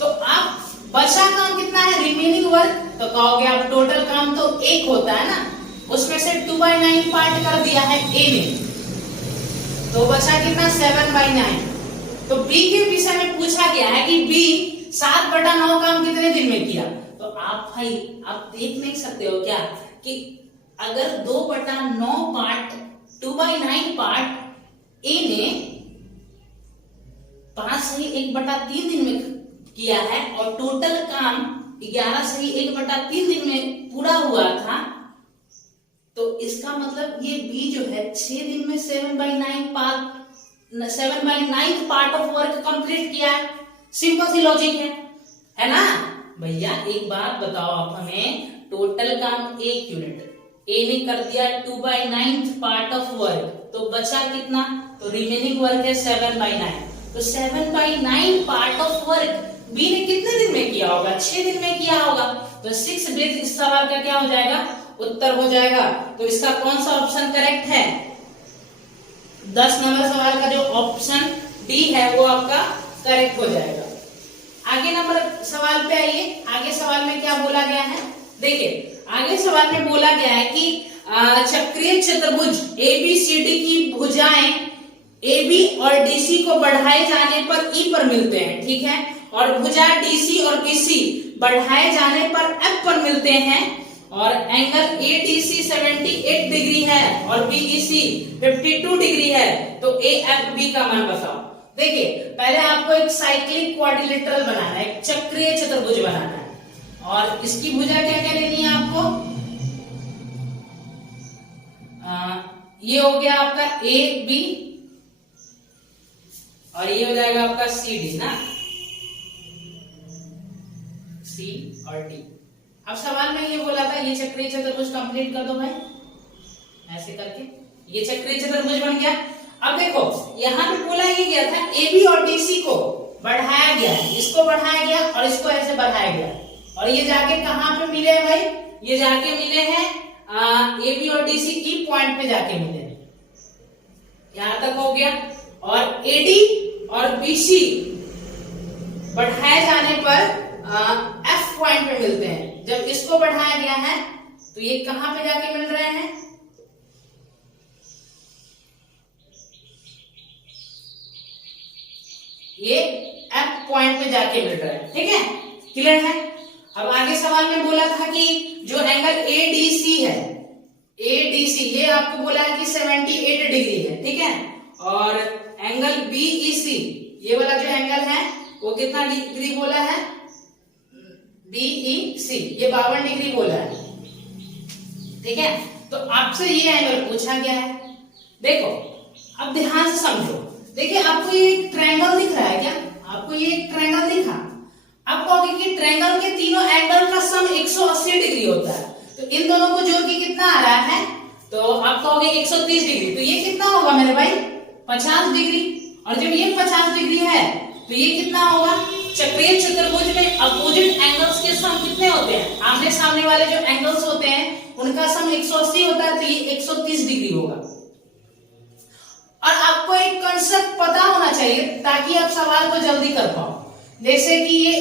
तो आप बचा काम कितना है, रिमेनिंग वर्क, तो कहोगे आप टोटल काम तो 1 होता है ना, उसमें से 2/9 पार्ट कर दिया है ए ने, तो बचा कितना 7/9। तो बी के विषय में पूछा गया है कि बी 7/9 काम कितने दिन में किया। तो आप भाई आप देख नहीं सकते हो क्या कि अगर 2/9 पार्ट 2/9 पार्ट ए ने 5 से 1/3 दिन में किया है और टोटल काम 11 से 1/3 दिन में पूरा हुआ था, तो इसका मतलब ये बी जो है 6 दिन में 7/9 पार्ट ऑफ वर्क कंप्लीट किया है। सिंपल सी लॉजिक है ना भैया एक बात बताओ, आप हमें टोटल काम 1 यूनिट, ए ने कर दिया 2/9 पार्ट ऑफ वर्क, तो बचा कितना, तो रिमेनिंग वर्क है 7/9, तो 7/9 पार्ट ऑफ वर्क बी ने कितने दिन में किया होगा, 6 दिन में किया होगा, तो 6 डेज इस सवाल का क्या हो जाएगा, उत्तर हो जाएगा। तो इसका कौन सा ऑप्शन करेक्ट है, 10 नंबर सवाल का जो ऑप्शन डी है वो आपका करेक्ट हो जाएगा। आगे नंबर सवाल पे आइए, आगे सवाल में क्या बोला गया है, देखिए आगे सवाल में बोला गया है कि चक्रीय चतुर्भुज ABCD की भुजाएं AB और DC को बढ़ाए जाने पर E पर मिलते हैं, ठीक है, और भुजा DC और BC बढ़ाए जाने पर F पर मिलते हैं, और एंगल ADC 78 डिग्री है और BEC 52 डिग्री है, तो AFB का मान बताओ। देखिए पहले आपको एक साइक्लिक क्वाड्रिलेटरल बनाना है, एक चक्रीय चतुर्भुज बनाना है, और इसकी भुजा क्या क्या लेनी है आपको, ये हो गया आपका AB और ये हो जाएगा आपका CD ना, C और D। अब सवाल में ये बोला था ये चक्रीय चतुर्भुज कंप्लीट कर दो भाई, ऐसे करके ये चक्रीय चतुर्भुज बन गया। अब देखो यहाँ पे बोला ये गया था AB और DC को बढ़ाया गया, इसको बढ़ाया गया और इसको ऐसे बढ़ाया गया, और ये जाके कहाँ पे मिले भाई, ये जाके मिले हैं AB और DC की पॉइंट पे जाके मिले हैं, यहां तक हो गया। और AD और BC बढ़ाए जाने पर F पॉइंट पे मिलते हैं, जब इसको बढ़ाया गया है तो ये कहां पे जाके मिल रहे हैं, ये F पॉइंट पे जाके मिल रहा है, ठीक है, क्लियर है। अब आगे सवाल में बोला था कि जो एंगल ADC है, ADC ये आपको बोला है कि 78 डिग्री है, ठीक है, और एंगल BEC ये वाला जो एंगल है वो कितना डिग्री बोला है, BEC ये 52 डिग्री बोला है, ठीक है। तो आपसे ये एंगल पूछा गया है, देखो अब ध्यान से समझो, देखिए आपको ये एक ट्रायंगल दिख रहा है क्या, आपको ये एक ट्रायंगल दिखा, आप कहोगे कि ट्रायंगल के तीनों एंगल का सम 180 डिग्री होता है, तो इन दोनों को जोड़ के कितना आ रहा है, तो आप कहोगे 130 डिग्री, तो ये कितना होगा मेरे भाई 50 डिग्री, और जब ये 50 डिग्री है तो ये कितना होगा, चक्रीय चतुर्भुज में अपोजिट एंगल्स के सम कितने होते हैं, आमने सामने वाले जो एंगल्स होते हैं उनका सम 180 होता है, तो ये 130 डिग्री होगा। और आपको एक कंसेप्ट पता होना चाहिए ताकि आप सवाल को जल्दी कर पाओ, जैसे कि ये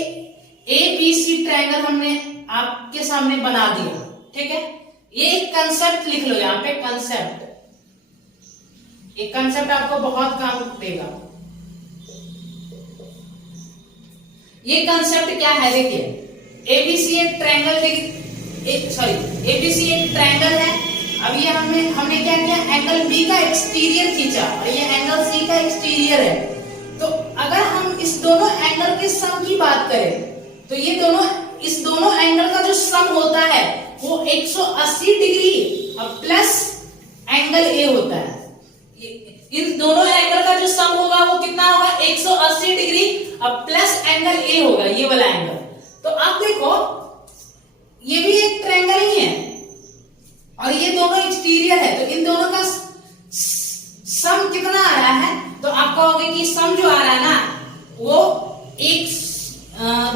ABC ट्रायंगल हमने आपके सामने बना दिया, ठीक है, ये एक कंसेप्ट लिख लो यहाँ पे, कंसेप्ट, एक कंसेप्ट आपको बहुत काम देगा। ये कंसेप्ट क्या है, देखिए ABC एक ट्रायंगल, ABC एक ट्रायंगल है, अब ये हमने क्या किया, एंगल B का एक्सटीरियर खींचा और ये एंगल C का एक्सटीरियर है, तो अगर हम इस दोनों एंगल के सम की बात करें तो ये दोनों, इस दोनों एंगल का जो सम होता है वो 180 डिग्री प्लस एंगल A होता है, इन दोनों एंगल का जो सम होगा वो कितना होगा, 180 डिग्री प्लस एंगल A होगा, ये वाला एंगल। तो आप देखो ये भी एक ट्रायंगल ही है और ये दोनों एक्सटीरियर है, तो इन दोनों का सम कितना आ रहा है, तो आप कहोगे कि सम जो आ रहा है ना वो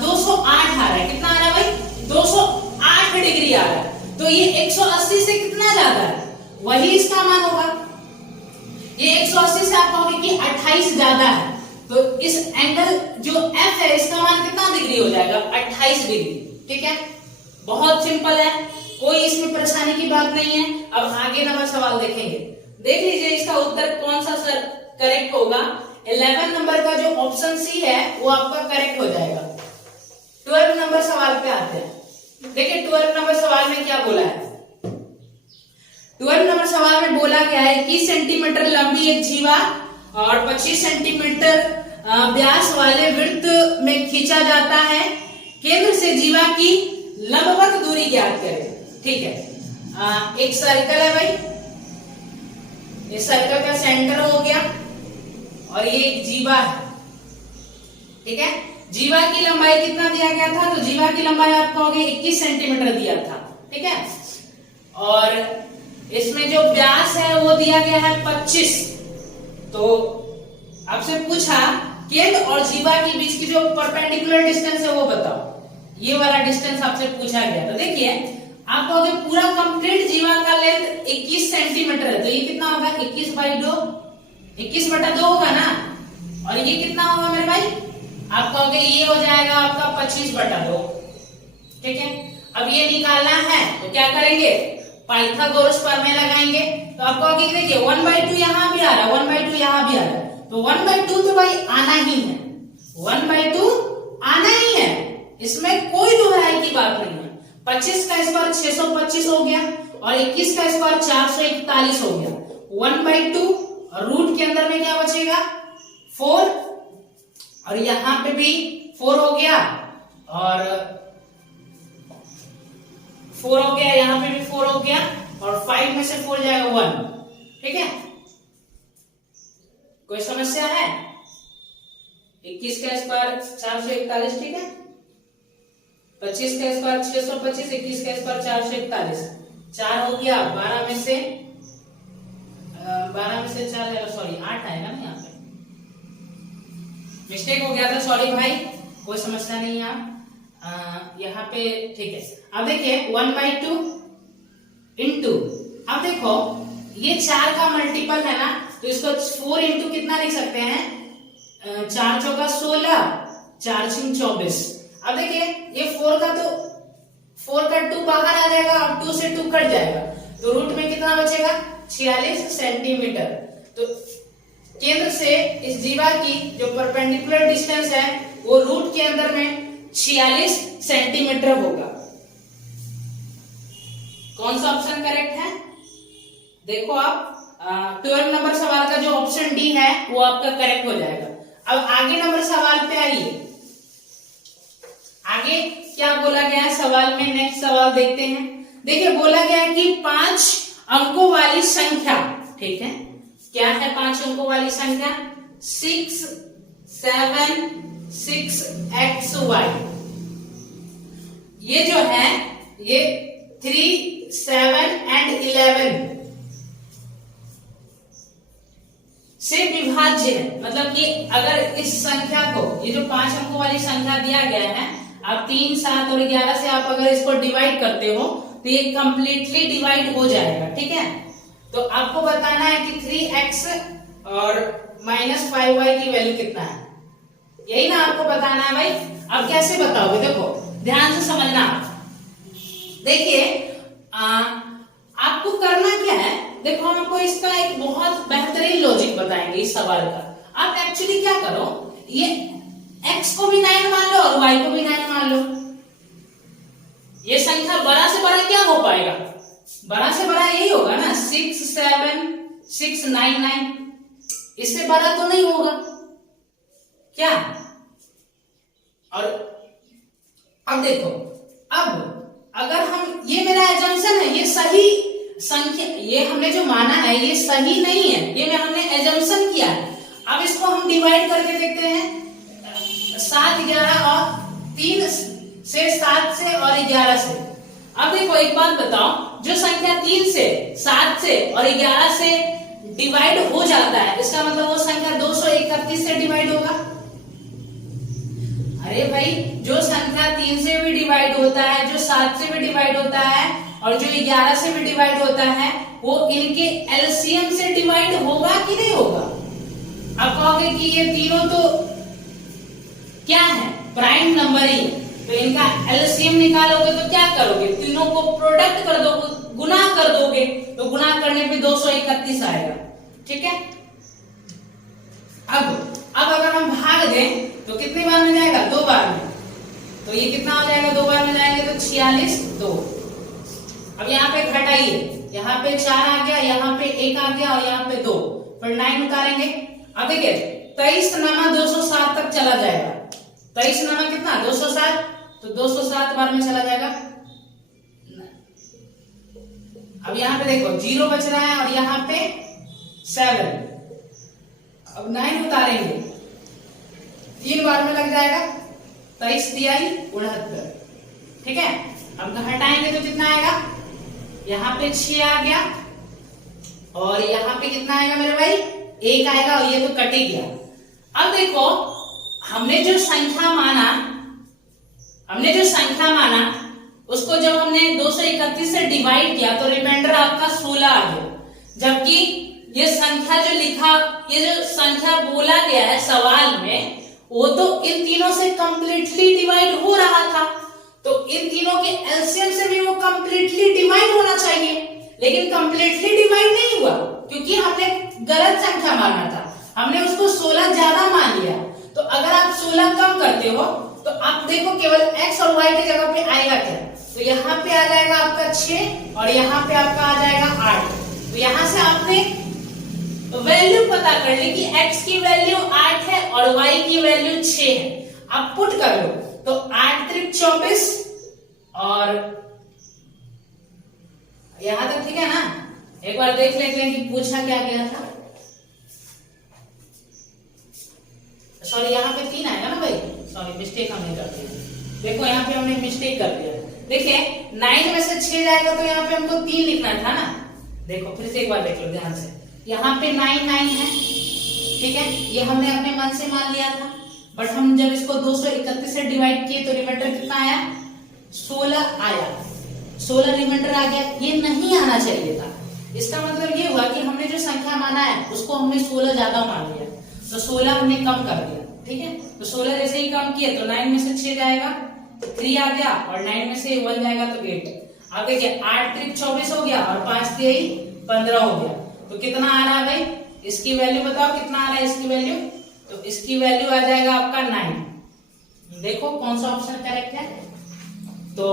208 आ रहा है, कितना आ रहा है भाई, 208 डिग्री आ रहा है, तो ये 180 से कितना ज्यादा है, वही इसका मान होगा, ये 180 से आप कहोगे कि 28 ज्यादा है, तो इस एंगल जो F है इसका मान कितना डिग्री हो जाएगा, 28 डिग्री, ठीक है, बहुत सिंपल है, कोई इसमें परेशानी की बात नहीं है। अब आगे नंबर सवाल देखेंगे, देख लीजिए इसका उत्तर कौन सा सर करेक्ट होगा, 11 नंबर का जो ऑप्शन सी है वो आपका करेक्ट हो जाएगा। 12 नंबर सवाल पे आते हैं, देखिए 12 नंबर सवाल में क्या बोला है, 12 नंबर सवाल में बोला गया है 21 सेंटीमीटर लंबी एक जीवा और 25 सेंटीमीटर व्यास वाले वृत्त में खींचा जाता है, केंद्र से जीवा की लंबवत दूरी ज्ञात करें, ठीक है, एक सर्कल है भाई, ये सर्कल का सेंटर हो गया और ये एक जीवा है, ठीक है, जीवा की लंबाई कितना दिया गया था, तो जीवा की लंबाई आपको हो गई 21 सेंटीमीटर दिया था, ठीक है। और इसमें जो व्यास है वो दिया गया है 25। तो आपसे पूछा केंद्र और जीवा के बीच की जो परपेंडिकुलर डिस्टेंस है वो बताओ, ये वाला डिस्टेंस आपसे पूछा गया। तो देखिए आप कहोगे पूरा कंप्लीट जीवा का लेंथ 21 सेंटीमीटर है, तो ये कितना होगा 21/2, 21/2 होगा ना। और ये कितना होगा मेरे भाई, आप कहोगे ये हो जाएगा आपका 25/2, ठीक है। अब ये निकालना है तो क्या करेंगे, पाइथागोरस प्रमेय लगाएंगे। तो आप कहोगे देखिए 1/2 यहाँ भी आ रहा है, 1/2 यहाँ भी आ रहा है, तो 1/2 तो भाई आना ही है, 1/2 आना ही है, इसमें कोई दोहराई की बात नहीं है। 25 का स्क्वायर 625 हो गया और 21 का स्क्वायर 441 हो गया। 1/2 और रूट के अंदर में क्या बचेगा 4, और यहां पे भी 4 हो गया और 4 हो गया, यहां पे भी 4 हो गया और 5 में से 4 जाएगा 1, ठीक है। कोई समस्या है? 21 का स्क्वायर 441, ठीक है। 25 का स्क्वायर 625, 21 का स्क्वायर 441, 4 हो गया, 12 में से 4 जाएगा, सॉरी 8 आएगा ना, यहाँ पे मिस्टेक हो गया था, सॉरी भाई, कोई समस्या नहीं है। यहाँ पे ठीक है। अब देखिए 1/2 इंटू, अब देखो ये 4 का मल्टीपल है ना, तो इसको 4 इंटू कितना लिख सकते हैं, 4 चौका 16, 4 छीं 24। अब देखिए ये 4 का 2 बाहर आ जाएगा, अब 2 से 2 कट जाएगा, तो रूट में कितना बचेगा 46 सेंटीमीटर। तो केंद्र से इस जीवा की जो परपेंडिकुलर डिस्टेंस है वो रूट के अंदर में 46 सेंटीमीटर होगा। कौन सा ऑप्शन करेक्ट है, देखो आप 12 नंबर सवाल का जो ऑप्शन डी है वो आपका करेक्ट हो जाएगा। अब आगे नंबर सवाल पे आइए, आगे क्या बोला गया है सवाल में, नेक्स्ट सवाल देखते हैं। देखिए बोला गया है कि 5 अंकों वाली संख्या, ठीक है, क्या है 5 अंकों वाली संख्या 6, 7, 6xy। ये जो है ये 3, 7 and 11 से विभाज्य है, मतलब कि अगर इस संख्या को, ये जो 5 अंकों वाली संख्या दिया गया है, आप 3, 7 और 11 से आप अगर इसको डिवाइड करते हो तो ये कंप्लीटली डिवाइड हो जाएगा, ठीक है। तो आपको बताना है कि 3x और -5y की वैल्यू कितना है, यही ना आपको बताना है भाई। अब कैसे बताओगे, देखो ध्यान से समझना। देखिए आपको करना क्या है, देखो हम आपको इसका एक बहुत बेहतरीन लॉजिक बताएंगे इस सवाल का। आप एक्चुअली क्या करो, ये x को भी 9 मान लो और y को भी 9 मान लो। ये संख्या बड़ा से बड़ा क्या हो पाएगा, बड़ा से बड़ा यही होगा ना, 6, 7, 6, 9, 9, इससे बड़ा तो नहीं होगा क्या। और अब देखो, अब अगर हम, ये मेरा एजम्पशन है, ये सही संख्या, ये हमने जो माना है ये सही नहीं है, ये हमने एजम्पशन किया है। अब इसको हम डिवाइड करके देखते हैं, 7, 11 और 3 से, 7 से और 11 से। अब देखो एक बात बताओ, जो संख्या 3 से, 7 से और 11 से डिवाइड हो जाता है, इसका मतलब वो संख्या 231 से डिवाइड होगा। अरे भाई, जो संख्या 3 से भी डिवाइड होता है, जो 7 से भी डिवाइड होता है और जो 11 से भी डिवाइड होता है, वो इनके एलसीएम से डिवाइड होगा कि नहीं होगा। आप कहोगे कि ये तीनों तो क्या है, प्राइम नंबर ही, तो इनका एलसीएम निकालोगे तो क्या करोगे, तीनों को प्रोडक्ट कर दोगे, गुना कर दोगे, तो गुना करने पे 231 आएगा, ठीक है। अब अगर हम भाग दें तो कितनी बार में जाएगा, 2 बार में, तो ये कितना हो जाएगा, 2 बार में जाएंगे तो 46, 2। अब यहाँ पे घटाइए, यहाँ पे 4 आ गया, यहाँ पे 1 आ गया और यहाँ पे 2, पर 9 उतारेंगे। अब देखिए 23 नमा 207 तक चला जाएगा, 23 नमा कितना 207, तो 207 बार में चला जाएगा। अब यहाँ पे देखो 0 बच रहा है और यहाँ पे 7, अब 9 उतारेंगे, 3 बार में लग जाएगा, 23 तिहाई 69, ठीक है। अब हटाएंगे तो कितना आएगा, यहाँ पे 6 आ गया और यहाँ पे कितना आएगा मेरे भाई, 1 आएगा और ये तो कट ही गया। अब देखो हमने जो संख्या माना उसको जब हमने 231 से डिवाइड किया तो रिमाइंडर आपका 16 आ गया, जबकि ये संख्या जो लिखा, ये जो संख्या बोला गया है सवाल में, वो तो इन तीनों से कंप्लीटली डिवाइड हो रहा था, तो इन तीनों के एलसीएम से भी वो कंप्लीटली डिवाइड होना चाहिए, लेकिन कंप्लीटली डिवाइड नहीं हुआ क्योंकि हमने गलत संख्या माना था, हमने उसको 16 ज्यादा मान लिया। तो अगर आप 16 कम करते हो तो आप देखो केवल x और y की जगह पे आएगा क्या, तो यहाँ पे आ जाएगा आपका 6 और यहाँ पे आपका आ जाएगा 8। तो यहाँ से आपने वैल्यू पता कर ली कि x की वैल्यू 8 है और y की वैल्यू 6 है। आप पुट कर लो तो 8 त्रिक 24 और यहां तक ठीक है ना। एक बार देख लेते हैं कि पूछा क्या गया था। सॉरी यहाँ पे 3 आएगा ना भाई, सॉरी मिस्टेक हमने कर दी, देखो यहाँ पे हमने मिस्टेक कर दिया। देखिए 9 में से 6 जाएगा तो यहाँ पे हमको 3 लिखना था ना। देखो फिर से एक बार देख लो ध्यान से, यहाँ पे 9 है, ठीक है, ये हमने अपने मन से मान लिया था, बट हम जब इसको 231 से डिवाइड किए तो रिमाइंडर कितना आया, 16 आया, 16 रिमाइंडर आ गया। ये नहीं आना चाहिए था, इसका मतलब ये हुआ कि हमने जो संख्या माना है उसको हमने 16 ज्यादा मान लिया, तो 16 हमने कम कर दिया, ठीक है। तो 16 जैसे ही कम किए तो 9 में से 6 जाएगा तो 3 आ गया और 9 में से 1 जाएगा तो 8। अब देखिए 8 त्रिक 24 हो गया और 5 तिहाई 15 हो गया, तो कितना आ रहा है भाई, इसकी वैल्यू बताओ कितना आ रहा है इसकी वैल्यू, तो इसकी वैल्यू आ जाएगा आपका 9। देखो कौन सा ऑप्शन करेक्ट है, तो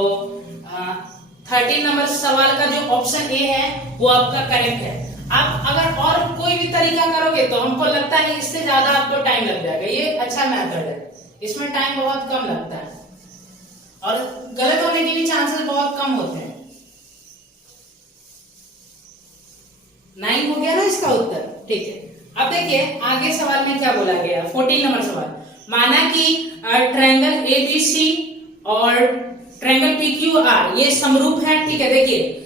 13 नंबर सवाल का जो ऑप्शन ए है वो आपका करेक्ट है। आप अगर और कोई भी तरीका करोगे तो हमको लगता है इससे ज्यादा आपको टाइम लग जाएगा, ये अच्छा मेथड है, इसमें टाइम बहुत कम लगता है और गलत होने के भी चांसेस बहुत कम होते हैं। 9 हो गया ना इसका उत्तर, ठीक है। अब देखिए आगे सवाल में क्या बोला गया, 14 नंबर सवाल, माना कि ट्रायंगल एबीसी और ट्रायंगल पीक्यूआर ये समरूप है, ठीक है। देखिए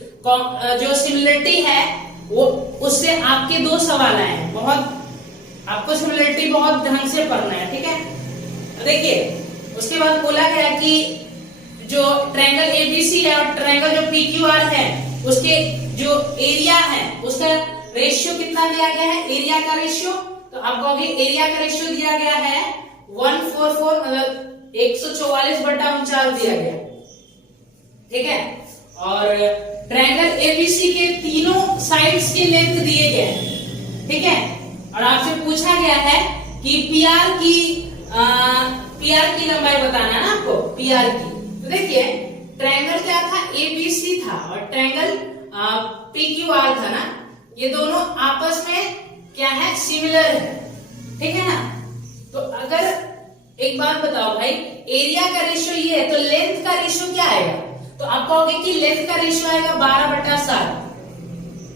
जो सिमिलरिटी है वो उससे आपके 2 सवाल आए हैं, बहुत आपको सिमिलरिटी बहुत ढंग से पढ़ना है, ठीक है। देखिए उसके बाद बोला गया कि जो ट्रायंगल एबीसी है और ट्रायंगल जो पीक्यूआर है उसके जो एरिया है उसका रेशियो कितना दिया गया है, एरिया का रेशियो, तो आप कहोगे एरिया का रेशियो दिया गया है 144, मतलब 144/49 दिया गया, ठीक है। और ट्रायंगल एबीसी के तीनों साइड्स की लेंथ दिए गए हैं, ठीक है। और आपसे पूछा गया है कि पीआर की लंबाई बताना है ना आपको, पीआर की। तो देखिए ट्रायंगल क्या था, एबीसी था और ट्रायंगल पीक्यूआर था ना, ये दोनों आपस में क्या है, सिमिलर है, ठीक है ना। तो अगर एक बात बताओ भाई, एरिया का रेशियो ये है तो लेंथ का रेशियो क्या आएगा, तो आप कहोगे कि लेंथ का रेशियो आएगा 12/7।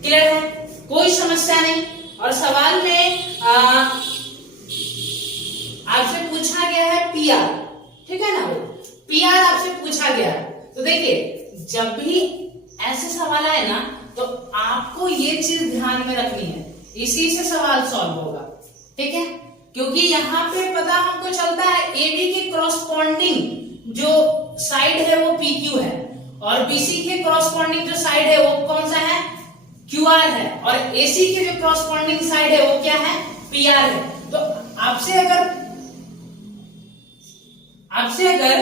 क्लियर है, कोई समस्या नहीं। और सवाल में आपसे पूछा गया है पीआर, ठीक है ना, पीआर आपसे पूछा गया है। तो देखिए जब भी ऐसे सवाल आए ना तो आपको ये चीज ध्यान में रखनी है, इसी से सवाल सॉल्व होगा, ठीक है। क्योंकि यहाँ पे पता हमको चलता है एबी के कॉरस्पॉन्डिंग जो साइड है वो पीक्यू है और बीसी के कॉरस्पॉन्डिंग जो साइड है वो कौन सा है, क्यूआर है, और एसी के जो कॉरस्पॉन्डिंग साइड है वो क्या है, पीआर है। तो आपसे अगर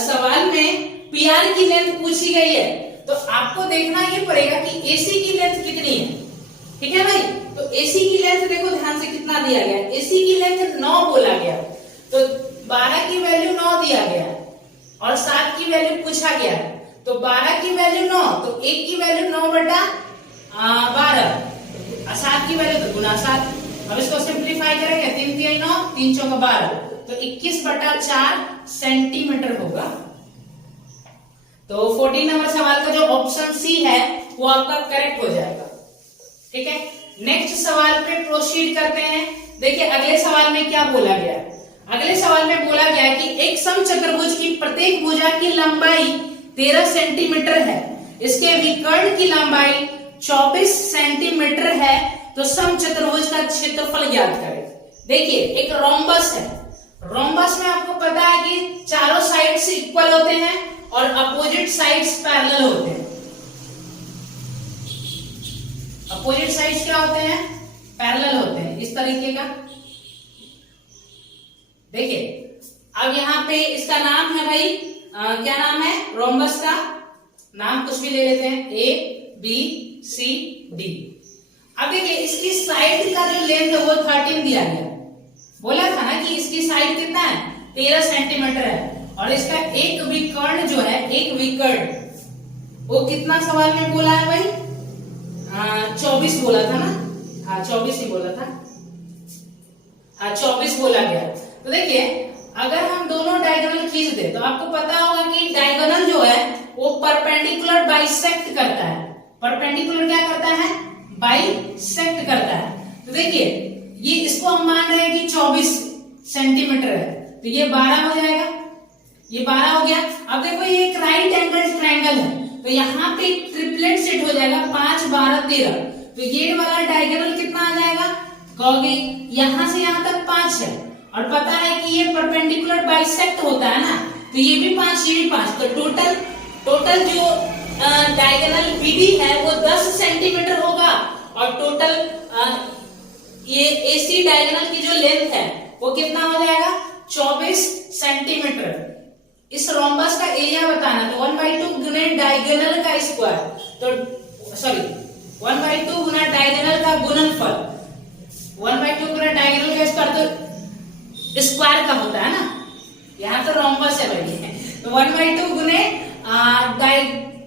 सवाल में पीआर की लेंथ पूछी गई है तो आपको देखना ये पड़ेगा कि एसी की लेंथ कितनी है, ठीक है भाई। तो एसी की लेंथ देखो ध्यान से कितना दिया गया, एसी की लेंथ 9 बोला गया, तो 12 की वैल्यू 9 दिया गया और 7 की वैल्यू पूछा गया है, तो 12 की वैल्यू 9, तो 1 की वैल्यू 9/12, 7 की वैल्यू तो गुना 7। अब इसको सिंप्लीफाई करेंगे, 3 तिहाई 9, 3 चौका 12, तो 21/4 सेंटीमीटर होगा। तो 14 नंबर सवाल का जो ऑप्शन सी है वो आपका करेक्ट हो जाएगा, ठीक है। नेक्स्ट सवाल पे प्रोसीड करते हैं। देखिए अगले सवाल में क्या बोला गया है, अगले सवाल में बोला गया है कि एक समचतुर्भुज की प्रत्येक भुजा की लंबाई 13 सेंटीमीटर है, इसके विकर्ण की लंबाई 24 सेंटीमीटर है, तो समचतुर्भुज का क्षेत्रफल ज्ञात करें। देखिए एक रोम्बस है, रोम्बस में आपको पता है कि चारों साइड्स इक्वल होते हैं और अपोजिट साइड्स पैरेलल होते हैं। अपोजिट साइड्स क्या होते हैं? पैरेलल होते हैं, इस तरीके का। देखिए अब यहाँ पे इसका नाम है भाई क्या नाम है? रोम्बस का नाम कुछ भी ले लेते हैं, A B C D। अब देखिए इसकी साइड का जो लेंथ है वो 13 दिया गया, बोला था ना कि इसकी साइड कितना है? 13 सेंटीमीटर है, और इसका एक विकर्ण जो है, एक विकर्ण वो कितना सवाल में बोला है भाई? 24 बोला था ना? हाँ 24 ही बोला था, हाँ 24 बोला गया। तो देखिए अगर हम दोनों डायगोनल खींच दे तो आपको पता होगा कि डायगोनल जो है वो परपेंडिकुलर बाइसेक्ट करता है। परपेंडिकुलर क्या करता है? बाइसेक्ट करता है। तो देखिए ये इसको हम मान रहे हैं कि 24 सेंटीमीटर है, तो ये 12 हो जाएगा, ये 12 हो गया। अब देखो ये एक राइट एंगल ट्रायंगल है, तो यहाँ पे ट्रिपलेट सेट हो जाएगा 5 12 13, तो ये वाला डायगोनल कितना आ जाएगा? कहोगे यहां से यहां तक 5 है, और पता है कि ये परपेंडिकुलर बाइसेक्ट होता है ना, तो ये भी 5 ये भी 5, तो टोटल जो डायगोनल बीडी है वो 10 सेंटीमीटर होगा, और टोटल ये एसी डायगोनल की जो लेंथ है वो कितना हो जाएगा? 24 सेंटीमीटर। इस रोम्बस का एरिया बताना, तो 1/2 गुना डायगोनल का स्क्वायर, तो सॉरी 1/2 गुना डायगोनल का गुणनफल, 1/2 गुना डायगोनल का स्क्वायर तो स्क्वायर का होता है ना, यहाँ तो रोम्बस है भाई, तो 1/2 गुने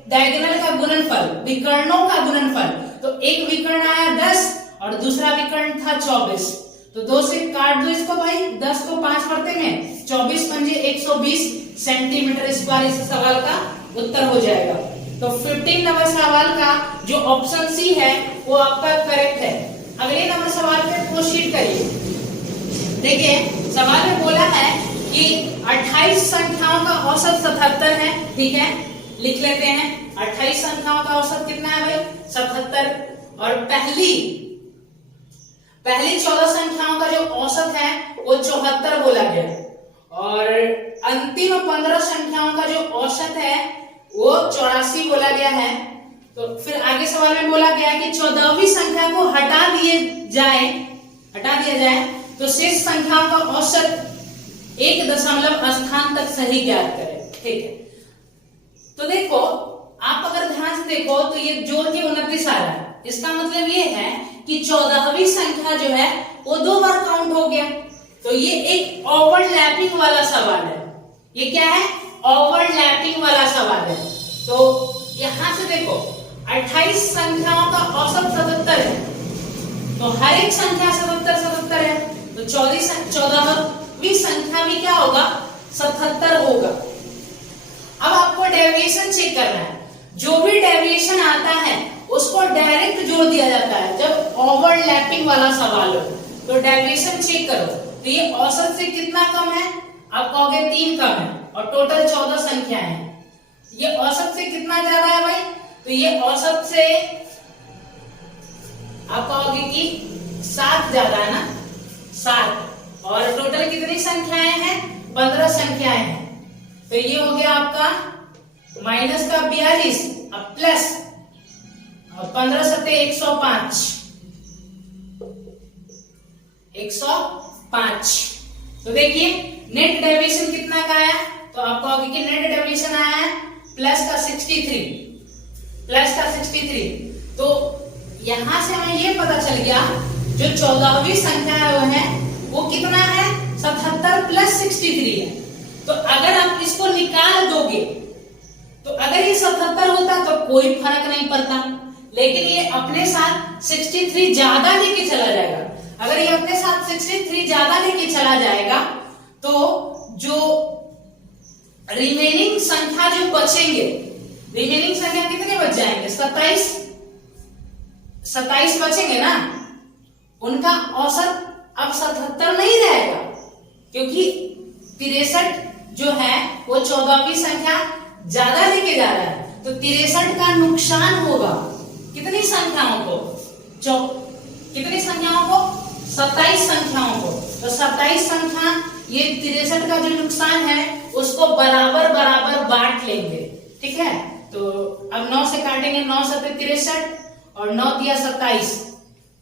डायगोनल का गुणनफल, विकर्णों का गुणनफल। तो एक विकर्ण आया 10 और दूसरा विकर्ण था 24, तो 2 से काट दो इसको भाई, 10 को 5 पढ़ते में 24 पंजे 120 सेंटीमीटर स्क्वायर इस सवाल का उत्तर हो जाएगा। तो 15 नंबर सवाल का जो ऑप्शन सी है वो आपका करेक्ट है। अगले नंबर सवाल पे प्रोसीड करिए। देखिए सवाल में बोला है कि 28 संख्याओं का औसत 77 है, ठीक है, लिख लेते हैं। 28 संख्याओं का औसत कितना है भाई? 77। और पहली 14 संख्याओं का जो औसत है वो 74 बोला गया, और अंतिम 15 संख्याओं का जो औसत है वो 84 बोला गया है। तो फिर आगे सवाल में बोला गया कि 14वीं संख्या को हटा दिया जाए तो शेष संख्याओं का औसत 1 दशमलव स्थान तक सही ज्ञात करें, ठीक है। तो देखो आप अगर ध्यान से देखो तो ये जोड़ के 29 आ रहा है, इसका मतलब ये है कि 14वीं संख्या जो है वो 2 बार काउंट हो गया, तो ये एक ओवरलैपिंग वाला सवाल है। ये क्या है? ओवरलैपिंग वाला सवाल है। तो यहां से देखो 28 संख्याओं का औसत 77 है, तो हर एक संख्या 77 है, तो 14वीं संख्या भी क्या होगा? 77 होगा। अब आपको डेविएशन चेक करना है, जो भी डेविएशन आता है उसको डायरेक्ट जोड़ दिया जाता है जब ओवरलैपिंग वाला सवाल हो। तो डेविएशन चेक करो, तो ये औसत से कितना कम है? आप कहोगे 3 कम है, और टोटल 14 संख्या है। ये औसत से कितना ज्यादा है भाई? तो ये औसत से आप कहोगे कि 7 ज्यादा है ना, 7, और टोटल कितनी संख्याएं हैं? 15 संख्याएं हैं। तो ये हो गया आपका माइनस का 42 अब प्लस 15 सत्ते 105, 105। तो देखिए नेट डेविएशन कितना का आया? तो आप कहोगे कि नेट डेविएशन आया है प्लस का 63। तो यहां से हमें ये पता चल गया जो 14वीं संख्या है वो कितना है? 77 प्लस 63 है। तो अगर आप इसको निकाल दोगे तो अगर ये 77 होता तो कोई फर्क नहीं पड़ता, लेकिन ये अपने साथ 63 ज्यादा लेके चला जाएगा। अगर ये अपने साथ 63 ज्यादा लेके चला जाएगा तो जो रिमेनिंग संख्या जो बचेंगे, रिमेनिंग संख्या कितने बच जाएंगे? 27 बचेंगे ना, उनका औसत अब 77 नहीं रहेगा, क्योंकि 63 जो है वो 14वीं संख्या ज्यादा लेके जा रहा है, तो 63 का नुकसान होगा कितनी संख्याओं को? कितनी संख्याओं को? 27 संख्याओं को। तो 27 संख्या ये 63 का जो नुकसान है उसको बराबर बराबर बांट लेंगे, ठीक है। तो अब 9 से काटेंगे, 9 7 63 और 9 दिया 27,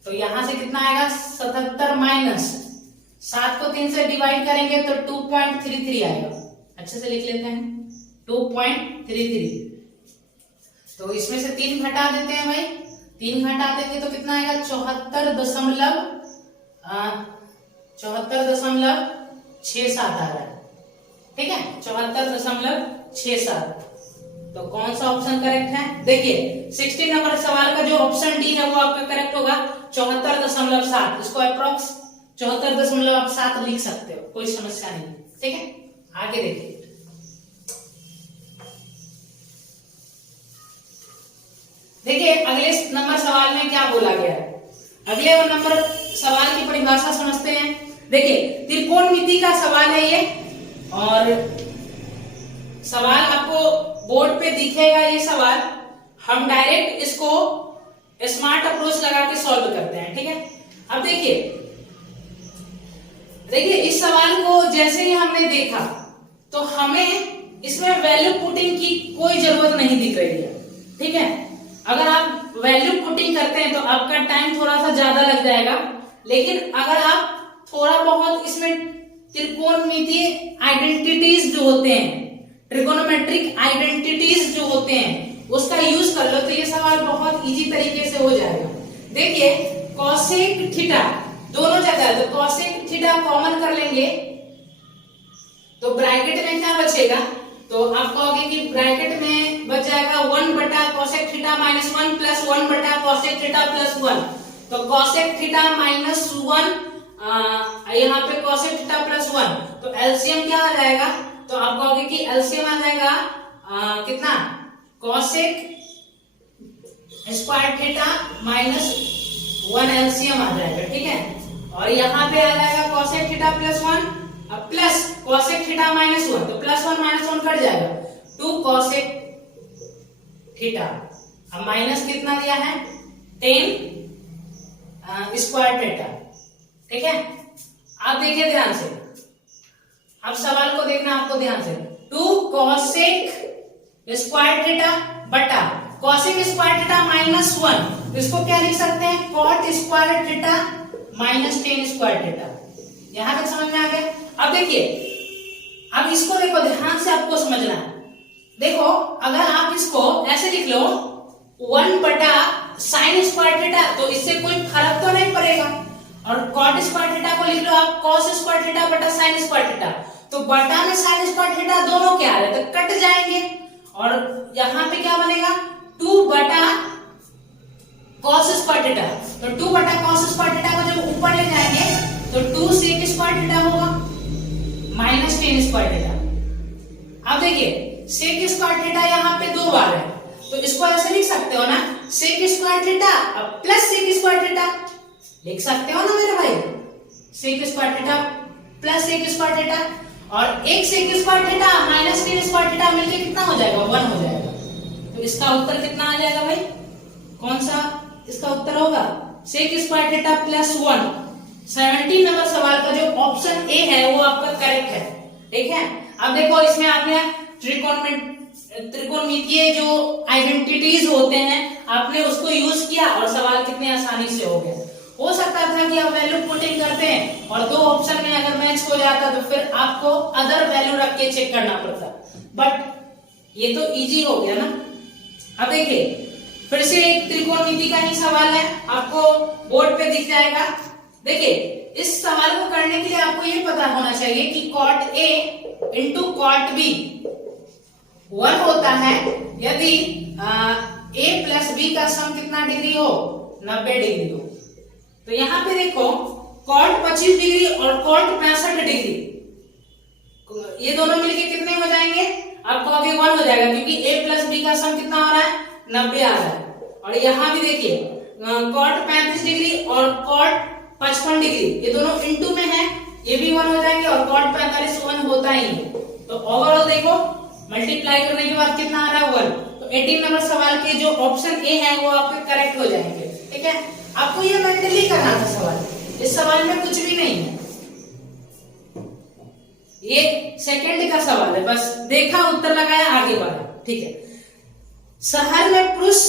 तो यहां से कितना आएगा? 77 माइनस 7 को 3 से डिवाइड करेंगे तो 2.33 आएगा। अच्छे से लिख लेते हैं 2.33। तो इसमें से 3 घटा देते हैं भाई, 3 घटा देंगे तो कितना आएगा? 74.67 आ रहा है, ठीक है, 74.67। तो कौन सा ऑप्शन करेक्ट है? देखिए 16 नंबर सवाल का जो ऑप्शन डी है वो आपका करेक्ट होगा, 74.7। इसको अप्रोक्स 74.7 लिख सकते हो, कोई समस्या नहीं, ठीक है। आगे देखिए, देखिए अगले नंबर सवाल में क्या बोला गया है। अगले नंबर सवाल की परिभाषा समझते हैं। देखिए त्रिकोणमिति का सवाल है ये, और सवाल आपको बोर्ड पे दिखेगा ये सवाल। हम डायरेक्ट इसको स्मार्ट अप्रोच लगा के सॉल्व करते हैं, ठीक है। अब देखिए इस सवाल को जैसे ही हमने देखा तो हमें इसमें वैल्यू पुटिंग की कोई जरूरत नहीं दिख रही है, ठीक है। अगर आप वैल्यू पुटिंग करते हैं तो आपका टाइम थोड़ा सा ज्यादा लग जाएगा, लेकिन अगर आप थोड़ा बहुत इसमें त्रिकोणमितीय आइडेंटिटीज जो होते हैं, ट्रिगोनोमेट्रिक आइडेंटिटीज जो होते हैं, उसका यूज कर लो तो ये सवाल बहुत इजी तरीके से हो जाएगा। देखिए कॉसेक थीटा दोनों जगह है, तो कॉसेक थीटा कॉमन कर लेंगे तो ब्रैकेट में क्या बचेगा? तो आप कहोगे कि ब्रैकेट में बच जाएगा 1 बटा कॉसेक थीटा माइनस 1 प्लस 1 बटा कॉसेक थीटा प्लस 1। तो कॉसेक थीटा माइनस 1, यहाँ पे कॉसेक थीटा प्लस 1, तो एलसीएम क्या आ जाएगा? तो आप कहोगे कि एलसीएम आ जाएगा कितना? Cosec square theta minus 1 LCM आ जाएगा, ठीक है। और यहाँ पे आ जाएगा cosec theta plus 1 plus cosec theta minus 1, तो प्लस 1 माइनस 1 कट जाएगा, 2 कॉसेक थीटा। अब माइनस कितना दिया है? 10 स्क्वायर थीटा, ठीक है। आप देखिए ध्यान से, अब सवाल को देखना आपको ध्यान से। 2 कॉसेक स्क्वायर थीटा बटा कॉसेक स्क्वायर थीटा माइनस 1, इसको क्या लिख सकते हैं? Cot square theta minus 10 square theta. यहां तक समझ में आ गया? अब देखिए, अब इसको देखो ध्यान से, आपको समझना है। देखो अगर आप इसको ऐसे लिख लो 1 बटा साइन स्क्वायर थीटा, तो इससे कोई फर्क तो नहीं पड़ेगा। और कॉट स्क्वायर थीटा को लिख लो आप कॉस स्क्वायर थीटा बटा साइन स्क्वायर थीटा, तो बटा में साइन स्क्वायर थीटा दोनों क्या आ रहे हैं? तो कट जाएंगे, और यहां पे क्या बनेगा? 2 बटा कॉस स्क्वायर थीटा। तो 2 बटा कॉस स्क्वायर थीटा को जब ऊपर ले जाएंगे तो 2 सेक स्क्वायर थीटा होगा माइनस 10 स्क्वायर थीटा। अब देखिए सेक स्क्वायर थीटा यहाँ पे 2 बार है, तो इसको ऐसे लिख सकते हो ना, sec square theta plus sec square theta लिख सकते हो ना मेरे भाई। Sec square theta plus sec square theta, और एक sec square theta minus 10 square theta मिलके कितना हो जाएगा? 1 हो जाएगा। तो इसका उत्तर कितना आ जाएगा भाई? कौन सा इसका उत्तर होगा? Sec square theta plus 1। 17 number सवाल का जो ऑप्शन ए है वो आपका करेक्ट है, ठीक है। अब देखो इसमें आपने त्रिकोणमितीय जो आइडेंटिटीज होते हैं आपने उसको यूज किया और सवाल कितने आसानी से हो गया। हो सकता था कि आप वैल्यू पुटिंग करते हैं और 2 ऑप्शन में अगर मैच हो जाता तो फिर आपको अदर वैल्यू रख के चेक करना पड़ता, बट ये तो इजी हो गया ना। अब देखिए फिर से एक त्रिकोणमिति का ही सवाल है, आपको बोर्ड पे दिख जाएगा। देखिए इस सवाल को करने के लिए आपको ये पता होना चाहिए कि cot A into cot B 1 होता है यदि ए प्लस बी का सम कितना डिग्री हो? 90 डिग्री हो। तो यहाँ पे देखो कॉट 25 डिग्री और कॉट 65 डिग्री, ये दोनों मिलके कितने हो जाएंगे? आपको आगे 1 हो जाएगा, क्योंकि ए प्लस बी का सम कितना हो रहा है? 90 आ रहा है। और यहाँ भी देखिए कॉट 35 डिग्री और कॉट 55 डिग्री, ये दोनों इनटू में है ये भी 1 हो जाएंगे और cot 45 1 होता ही है। तो ओवरऑल देखो मल्टीप्लाई करने के बाद कितना आ रहा है 1। तो 18 नंबर सवाल के जो ऑप्शन ए है वो आपके करेक्ट हो जाएंगे। ठीक है, आपको ये मेंटली करना था सवाल, इस सवाल में कुछ भी नहीं है, ये सेकंड का सवाल है, बस देखा उत्तर लगाया आगे बढ़ा। ठीक है, शहर में पुरुष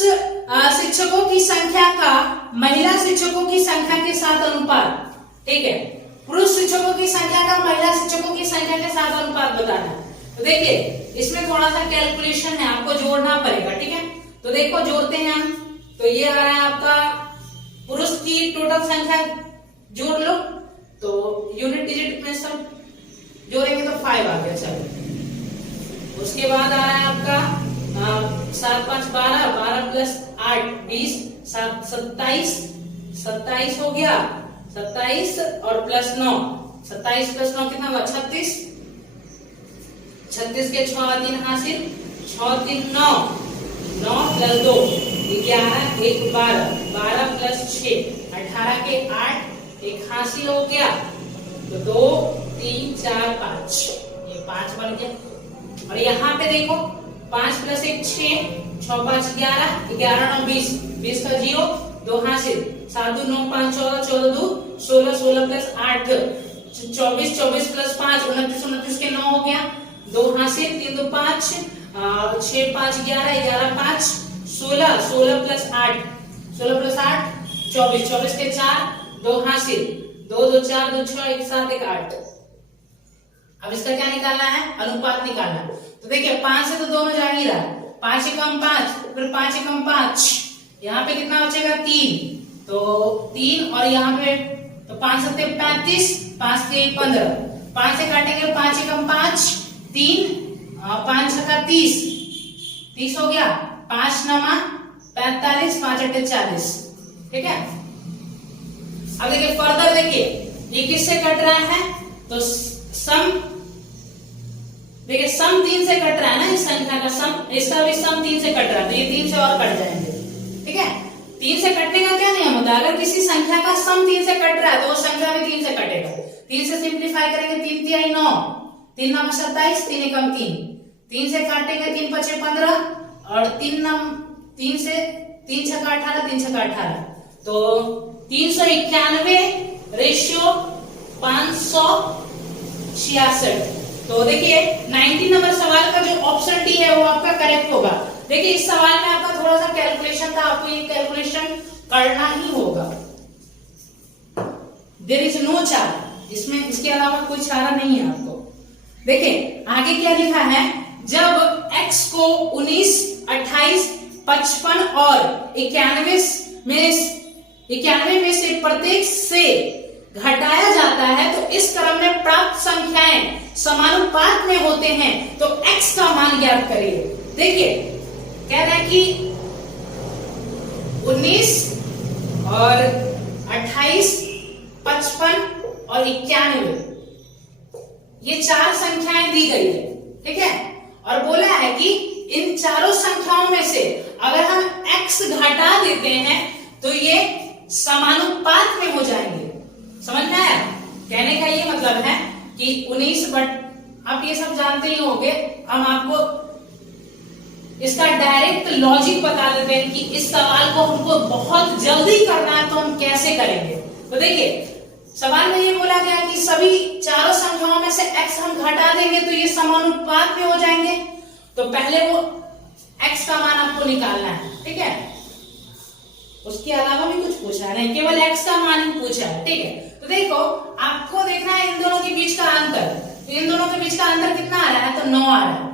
शिक्षकों की संख्या का महिला शिक्षकों की संख्या के साथ अनुपात। ठीक है, पुरुष शिक्षकों की संख्या का महिला शिक्षकों की संख्या के साथ अनुपात बताना। तो देखिए इसमें थोड़ा सा कैलकुलेशन है, आपको जोड़ना पड़ेगा। ठीक है, तो देखो जोड़ते हैं हम। तो ये आ रहा है आपका पुरुष की टोटल संख्या जोड़ लो, तो यूनिट डिजिट में सब जोड़ेंगे तो 5 आ गया। चलो उसके बाद आ रहा है आपका 7 5 12, 12 प्लस 8 20, 7 27, 27 हो गया, 27 और प्लस 9, 27 प्लस 9 कितना हुआ 36, 36 के 6 3 हासिल, 6 3 9, 9 प्लस 2 11, 1 12, 12 प्लस 6 18 के 8, 1 हासिल हो गया, तो 2 3 4 5, ये 5 बन गया। और यहाँ पे देखो 5 प्लस 1 6, 6 5 11, 11 9 20, 20 का 0, 2 हासिल, 7 2 9 5 14, 14 2 16, 16 प्लस 8 24, 24 प्लस 5 29, 29 के 9 हो गया, 2 हासिल, 3 2 5, 6 5 11, 11 5 16, 16 प्लस 8, 16 प्लस 8 24, 24 के 4, 2 हासिल, 2 2 4 2 6 1 7 1 8। अब इसका क्या निकालना है, अनुपात निकालना है। तो देखिए 5 से तो दोनों जा ही रहा है, 5 एकम 5, फिर 5 एकम 5, यहाँ पे कितना बचेगा 3, तो 3 और यहाँ पे तो 5 7 35, 5 3 15, 5 से काटेंगे 5 एकम 5 3, 5 6 30, 30 हो गया, 5 9 45, 5 8 40। ठीक है, अब देखिए फर्दर देखिए ये किससे कट रहा है, तो सम देखिए सम 3 से कट रहा है ना, इस संख्या का सम, इसका भी सम 3 से कट रहा है, तो ये 3 से और कट जाएंगे। ठीक है, 3 से कटने का क्या नियम होता है, अगर किसी संख्या का सम 3 से कट रहा है तो वो संख्या भी 3 से कटेगा। 3 से सिंप्लीफाई करेंगे, 3 3 9, 3 9 27, 3 एकम 3, 3 से काटेंगे 3 5 15 और 3 से 3 6 18, 3 6 18, तो 391 रेशियो 566। तो देखिए 19 नंबर सवाल का जो ऑप्शन डी है वो आपका करेक्ट होगा। देखिए इस सवाल में आपका थोड़ा सा कैलकुलेशन था, आपको ये कैलकुलेशन करना ही होगा, देयर इज नो चारा, इसमें इसके अलावा कोई चारा नहीं है आपको। देखिए आगे क्या लिखा है, जब x को 19, 28, 55 और 91 में से प्रत्येक से घटाया जाता है तो इस क्रम में प्राप्त संख्याएं समानुपात में होते हैं, तो x का मान ज्ञात करिए। देखिए कह रहा है कि 19 और 28, 55 और 91 ये 4 संख्याएं दी गई है। ठीक है, और बोला है कि इन चारों संख्याओं में से अगर हम x घटा देते हैं तो ये समानुपात में हो जाएंगे। समझ में आया, कहने का ये मतलब है कि 19 बट आप ये सब जानते ही होंगे, हम आपको इसका डायरेक्ट लॉजिक बता देते हैं कि इस सवाल को हमको बहुत जल्दी करना है तो हम कैसे करेंगे। तो देखिए सवाल में ये बोला गया कि सभी चारों संख्याओं में से x हम घटा देंगे तो ये समानुपात में हो जाएंगे, तो पहले वो x का मान आपको निकालना है। ठीक है, उसके अलावा भी कुछ पूछा है नहीं, केवल x का मान ही पूछा है। ठीक है, तो देखो आपको देखना है इन दोनों के बीच का अंतर, तो इन दोनों के बीच का अंतर कितना आ रहा है, तो 9 आ रहा है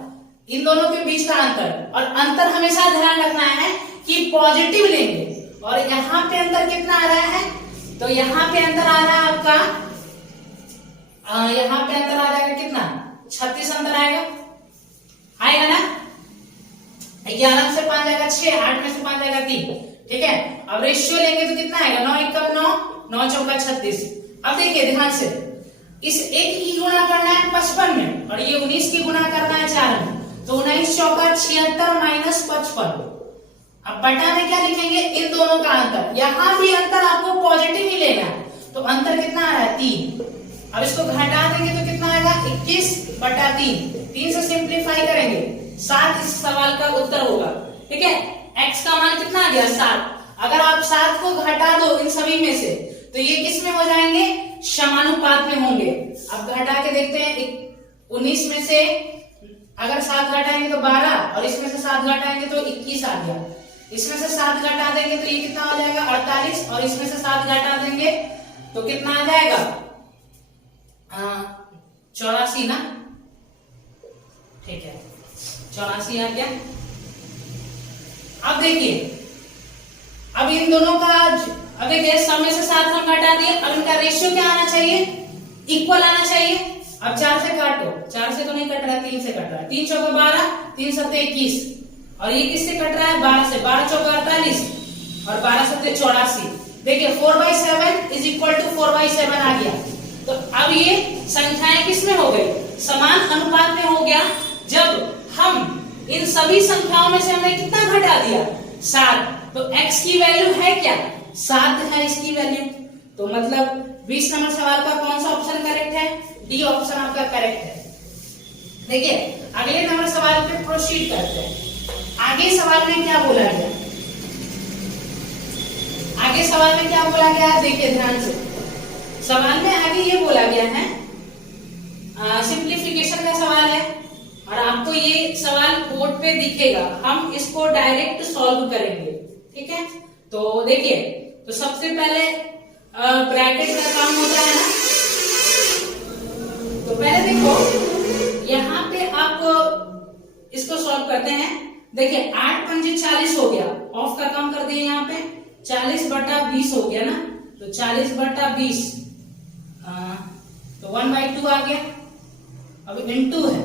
इन दोनों के बीच का अंतर। और अंतर हमेशा ध्यान रखना है कि पॉजिटिव लेंगे। और यहाँ पे अंतर कितना आ रहा है, तो यहाँ पे अंतर आ रहा है आपका, यहाँ पे अंतर आ जाएगा कितना 36 अंतर आएगा ना, 11 से 5 जाएगा 6, 8 में से 5 जाएगा 3। ठीक है, अब रेशियो लेंगे तो कितना आएगा 9 1 9, 9 चौका 36। अब देखिए ध्यान से, इस 1 की गुणा करना है 55 में और ये 19 की गुणा करना है 4 में, तो 19 चौका 76 माइनस 55। अब बटा में क्या लिखेंगे, इन दोनों का अंतर। यहां भी अंतर आपको पॉजिटिव ही लेना है, तो अंतर कितना आ रहा है 3। अब इसको घटा देंगे तो कितना आएगा 21/3। 3 से सिंप्लीफाई करेंगे 7 इस सवाल का उत्तर होगा। ठीक है, x का मान कितना आ गया 7। अगर आप 7 को घटा दो इन सभी में से तो ये किस में हो जाएंगे, समानुपात में होंगे। अब घटा के देखते हैं 19 में से अगर 7 घटाएंगे तो 12 और इसमें से 7 घटाएंगे तो 21 आ गया। इसमें से 7 घटा देंगे तो ये कितना हो जाएगा 48 और इसमें से 7 घटा देंगे तो कितना आ जाएगा 84 ना। ठीक है, 84 आ गया। अब देखिए, अब इन दोनों का अब देखिए सम में से 7 हम घटा दिए। अब इनका रेशियो क्या आना चाहिए, इक्वल आना चाहिए। अब 4 से काटो, 4 से तो नहीं कट रहा है, 3 से कट रहा है। 3 चौका 12, 3 सत्ते 21 और ये किससे कट रहा है 12 से। 12 चौका 48 और 12 सत्ते 84। देखिए 4/7 इज इक्वल टू 4/7 आ गया। तो अब ये संख्याएं किसमें हो गई, समान अनुपात में हो गया। जब हम इन सभी संख्याओं में से हमने कितना घटा दिया 7, तो x की वैल्यू है क्या 7 है इसकी वैल्यू। तो मतलब 20 नंबर सवाल का कौन सा ऑप्शन करेक्ट है, डी ऑप्शन आपका करेक्ट है। देखिए अगले नंबर सवाल पे प्रोसीड करते हैं। आगे सवाल में क्या बोला गया, आगे सवाल में क्या बोला गया देखिए ध्यान से। सवाल में आगे ये बोला गया है, सिंप्लीफिकेशन का सवाल है और आपको ये सवाल बोर्ड पे दिखेगा, हम इसको डायरेक्ट सॉल्व करेंगे। ठीक है, तो देखिए, तो सबसे पहले ब्रैकेट का काम होता है ना। तो पहले देखो यहाँ पे आप इसको सॉल्व करते हैं। देखिए 8 पंजे 40 हो गया, ऑफ का काम कर दिए यहाँ पे 40/20 हो गया ना। तो 40/20 तो 1/2 आ गया। अब इनटू है,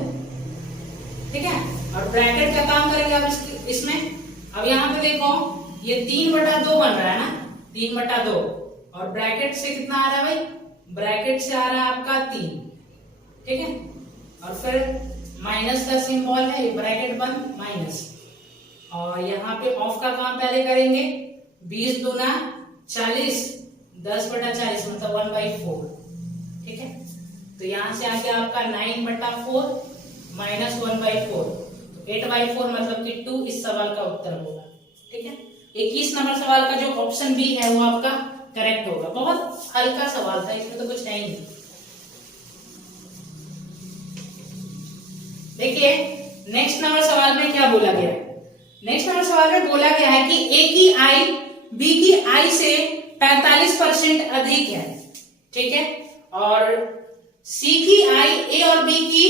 ठीक है, और ब्रैकेट का काम करेंगे अब इसमें। अब यहाँ पे देखो ये 3/2 बन रहा है ना, 3/2 और ब्रैकेट से कितना आ रहा है भाई, ब्रैकेट से आ रहा है आपका 3। ठीक है, और फिर माइनस का सिंबल है, ये ब्रैकेट बंद माइनस। और यहाँ पे ऑफ का काम पहले करेंगे, 20 दूना 40, 10/40 मतलब 1/4। ठीक है, तो यहां से आ गया आपका 9/4 माइनस 1/4, तो 8/4 मतलब कि 2 इस सवाल का उत्तर होगा। ठीक है, 21 नंबर सवाल का जो ऑप्शन बी है वो आपका करेक्ट होगा। बहुत हल्का सवाल था, इसमें तो कुछ है ही नहीं। देखिए नेक्स्ट नंबर सवाल में क्या बोला गया है। नेक्स्ट नंबर सवाल में बोला गया है कि ए की आई बी की आई से 45% अधिक है। ठीक है, और सी की आई ए और बी की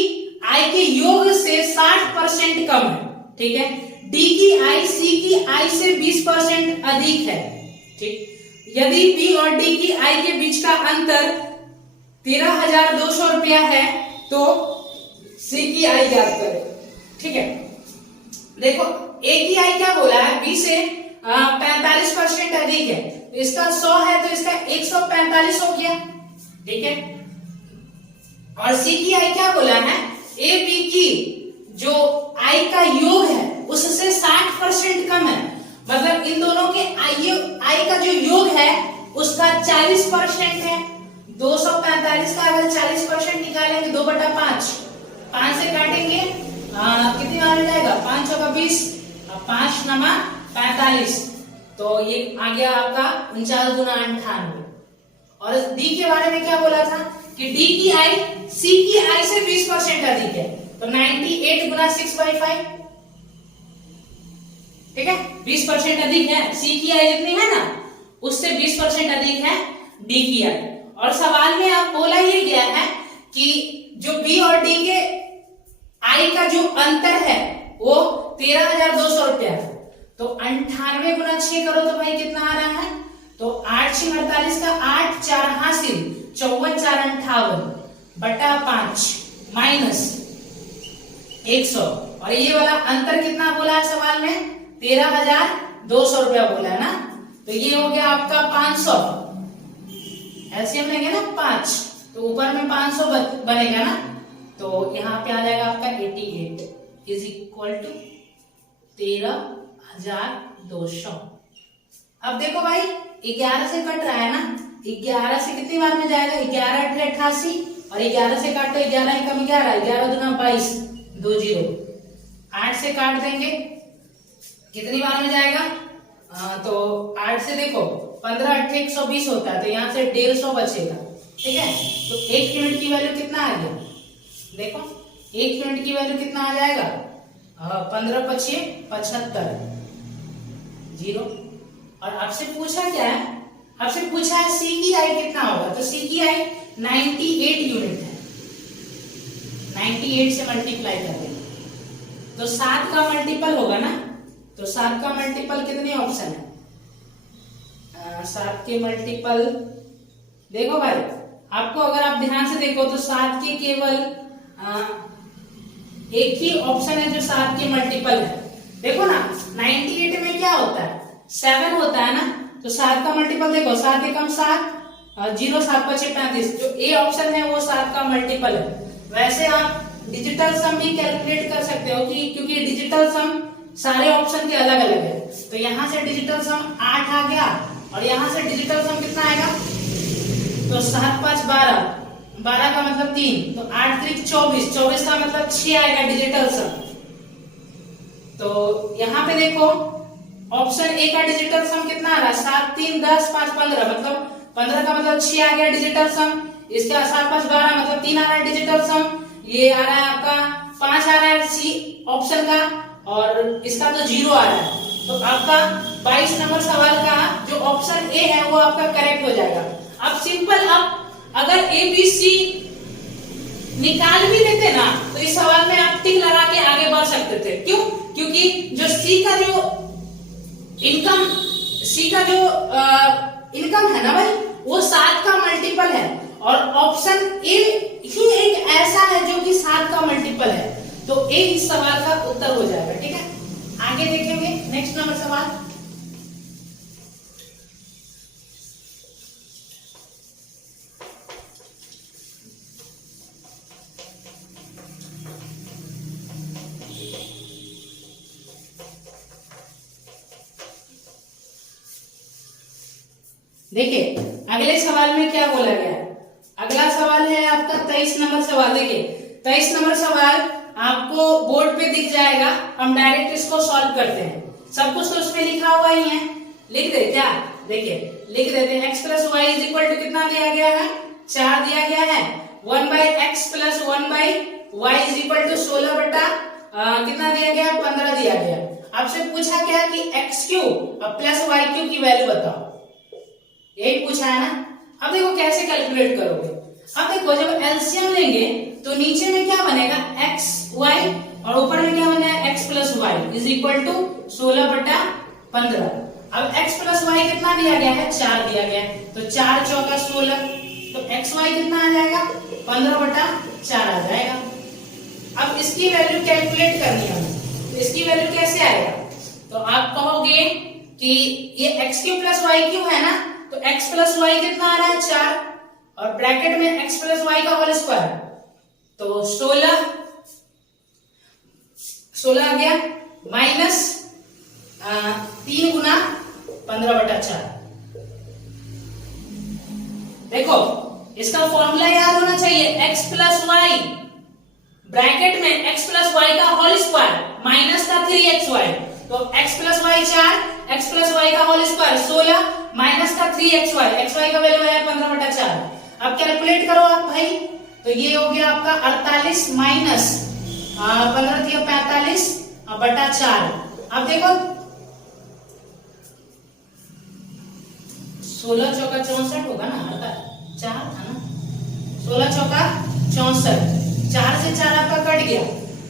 आई के योग से 60% कम है। ठीक है, डी की आई सी की आई से 20% अधिक है। ठीक, यदि बी और डी की आई के बीच का अंतर 13,200 रुपया है तो सी की आई ज्ञात करें। ठीक है, देखो ए की आई क्या बोला है, बी से 45% अधिक है, तो इसका 100 है तो इसका 145 हो गया। ठीक है, और सी की आई क्या बोला है, ए बी की जो आई का योग है उससे 60% कम है, मतलब इन दोनों के आई का जो योग है उसका 40% है। 245 का अगर 40% निकालेंगे 2/5, 5 से काटेंगे कितनी बार मिल जाएगा, 5 चौका 20, 5 नमा 45, तो ये आ गया आपका 49 दूना 98। और डी के बारे में क्या बोला था कि डी की आई सी की आई से 20% अधिक है, तो 98 गुना 6/5। ठीक है, 20% अधिक है, सी की आई जितनी है ना उससे 20% अधिक है डी की आई। और सवाल में आप बोला ये गया है कि जो बी और डी के आई का जो अंतर है वो 13,200 रुपया है, तो 98 गुना 6 करो तो भाई कितना आ रहा है, तो 8 6 48 का 8 4 हासिल 54 4 58 बटा 5 माइनस 100, और ये वाला अंतर कितना बोला है सवाल में 13,200 रुपया बोला है ना, तो ये हो गया आपका 500। एलसीएम लेंगे ना 5, तो ऊपर में 500 बनेगा ना, तो यहाँ पे आ जाएगा आपका 88 इज इक्वल टू 13,200। अब देखो भाई 11 से कट रहा है ना, 11 से कितनी बार में जाएगा, 11 अठे 88 और 11 से काटो 11 एकम 11, 11 दूना 22, 2 जीरो। 8 से काट देंगे कितनी बार में जाएगा, तो 8 से देखो 15 अठे 120 होता है, तो यहाँ से 150 बचेगा। ठीक है, तो 1 यूनिट की वैल्यू कितना आ गया, देखो 1 यूनिट की वैल्यू कितना आ जाएगा, 15 पचे 75, जीरो। और आपसे पूछा क्या है, आपसे पूछा है सी की आई कितना होगा, तो सी की आई 98 यूनिट है, 98 से मल्टीप्लाई कर देंगे तो 7 का मल्टीपल होगा ना, तो 7 का मल्टीपल कितने ऑप्शन है, 7 के मल्टीपल देखो भाई, आपको अगर आप ध्यान से देखो तो 7 के केवल एक ही ऑप्शन है जो 7 के मल्टीपल है। देखो ना 98 में क्या होता है, 7 होता है ना, तो 7 का मल्टीपल देखो 7 एकम 7, 0 7 पचे 35, जो ए ऑप्शन है वो 7 का मल्टीपल है। वैसे आप डिजिटल सम भी कैलकुलेट कर सकते हो कि क्योंकि डिजिटल सम सारे ऑप्शन के अलग अलग है, तो यहाँ से डिजिटल सम 8 आ गया और यहाँ से डिजिटल सम कितना आएगा, तो 7 5 12, 12 का मतलब 3, तो 8 3 24, 24 का मतलब 6 आएगा डिजिटल सम। तो यहाँ पे देखो ऑप्शन ए का डिजिटल सम कितना आ रहा है, 7 3 10 5 15, मतलब 15 का मतलब 6 आ गया डिजिटल सम, इसका 7 5 12 मतलब 3 आ रहा है डिजिटल सम, ये आ रहा है आपका 5 आ रहा है सी ऑप्शन का, और इसका तो 0 आ रहा है। तो आपका 22 नंबर सवाल का जो ऑप्शन ए है वो आपका करेक्ट हो जाएगा। अब सिंपल, अब अगर ए बी सी निकाल भी लेते ना तो इस सवाल में आप टिक लगा के आगे बढ़ सकते थे। क्यों? क्योंकि जो सी का जो इनकम, सी का जो इनकम है ना भाई, वो 7 का मल्टीपल है और ऑप्शन ए ही एक ऐसा है जो कि 7 का मल्टीपल है, तो ए इस सवाल का उत्तर हो जाएगा। ठीक है, आगे देखेंगे नेक्स्ट नंबर सवाल। देखिए अगले सवाल में क्या बोला गया है, अगला सवाल है आपका 23 नंबर सवाल। देखिए 23 नंबर सवाल आपको बोर्ड पे दिख जाएगा, हम डायरेक्ट इसको सॉल्व करते हैं। सब कुछ तो उसमें लिखा हुआ ही है, लिख दे क्या, देखिए लिख देते हैं। x plus y is equal to कितना दिया गया है, 4 दिया गया है। 1 by x plus 1 by y is equal to 16 बटा कितना दिया गया, 15 दिया गया। आपसे पूछा क्या कि x Q plus y cube की वैल्यू बताओ, यही पूछा है ना। अब देखो कैसे कैलकुलेट करोगे। अब देखो जब एलसीएम लेंगे तो नीचे में क्या बनेगा, एक्स वाई, और ऊपर में क्या बनेगा, x plus y is equal to 16 बटा 15। अब एक्स प्लस वाई कितना दिया गया है, 4 दिया गया है, तो 4 चौका 16, तो एक्स वाई कितना आ जाएगा, 15 बटा 4 आ जाएगा। अब इसकी वैल्यू कैलकुलेट करनी है, तो इसकी वैल्यू कैसे आएगा, तो आप कहोगे कि ये x Q plus y q है ना, तो x प्लस वाई कितना आ रहा है, 4, और ब्रैकेट में x प्लस वाई का होल स्क्वायर, तो 16 आ गया, माइनस 3 गुना 15 बटा 4। देखो इसका फॉर्मूला याद होना चाहिए, x प्लस वाई ब्रैकेट में x प्लस वाई का होल स्क्वायर माइनस का 3xy, तो x plus y 4, x plus y का होल स्क्वायर 16 माइनस का 3xy, xy का वैल्यू है 15 बटा 4। अब कैलकुलेट करो आप भाई, तो ये हो गया आपका 48 माइनस 15 थी 45 बटा 4। अब देखो 16 चौका 64 होगा ना, 4 था ना, 16 चौका 64, 4 से 4 आपका कट गया।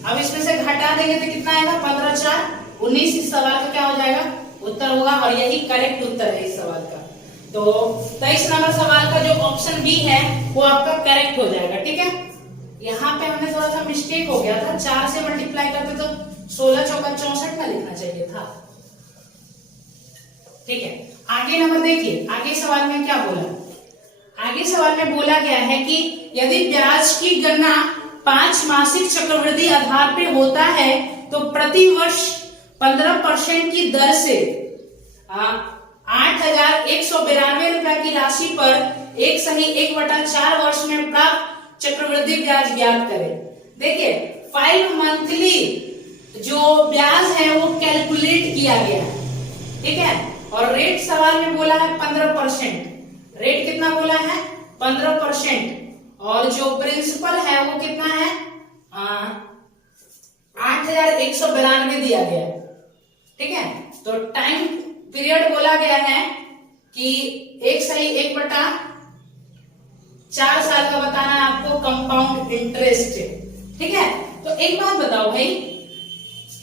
अब इसमें से घटा देंगे तो कितना आएगा, 15 4 19। इस सवाल का क्या हो जाएगा, उत्तर होगा, और यही करेक्ट उत्तर है इस सवाल का। तो 23 नंबर सवाल का जो ऑप्शन बी है वो आपका करेक्ट हो जाएगा। ठीक है, यहाँ पे हमने थोड़ा सा मिस्टेक हो गया था, 4 से मल्टीप्लाई करते तो 16 चौका 64 ना लिखना चाहिए था। ठीक है, आगे नंबर देखिए, आगे सवाल में क्या बोला, आगे सवाल में बोला गया है कि यदि ब्याज की गणना 5 मासिक चक्रवृद्धि आधार पे होता है तो प्रति वर्ष 15% की दर से 8,192 रुपया की राशि पर 1/4 वर्ष में प्राप्त चक्रवृद्धि ब्याज ज्ञात करें। देखिए 5 मंथली जो ब्याज है वो कैलकुलेट किया गया है, ठीक है। और रेट सवाल में बोला है 15%। रेट कितना बोला है? 15%। और जो प्रिंसिपल है वो कितना है? 8,192 दिया गया है, ठीक है। तो टाइम पीरियड बोला गया है कि 1/4 साल का बताना है आपको कंपाउंड इंटरेस्ट, ठीक है। तो एक बात बताओ भाई,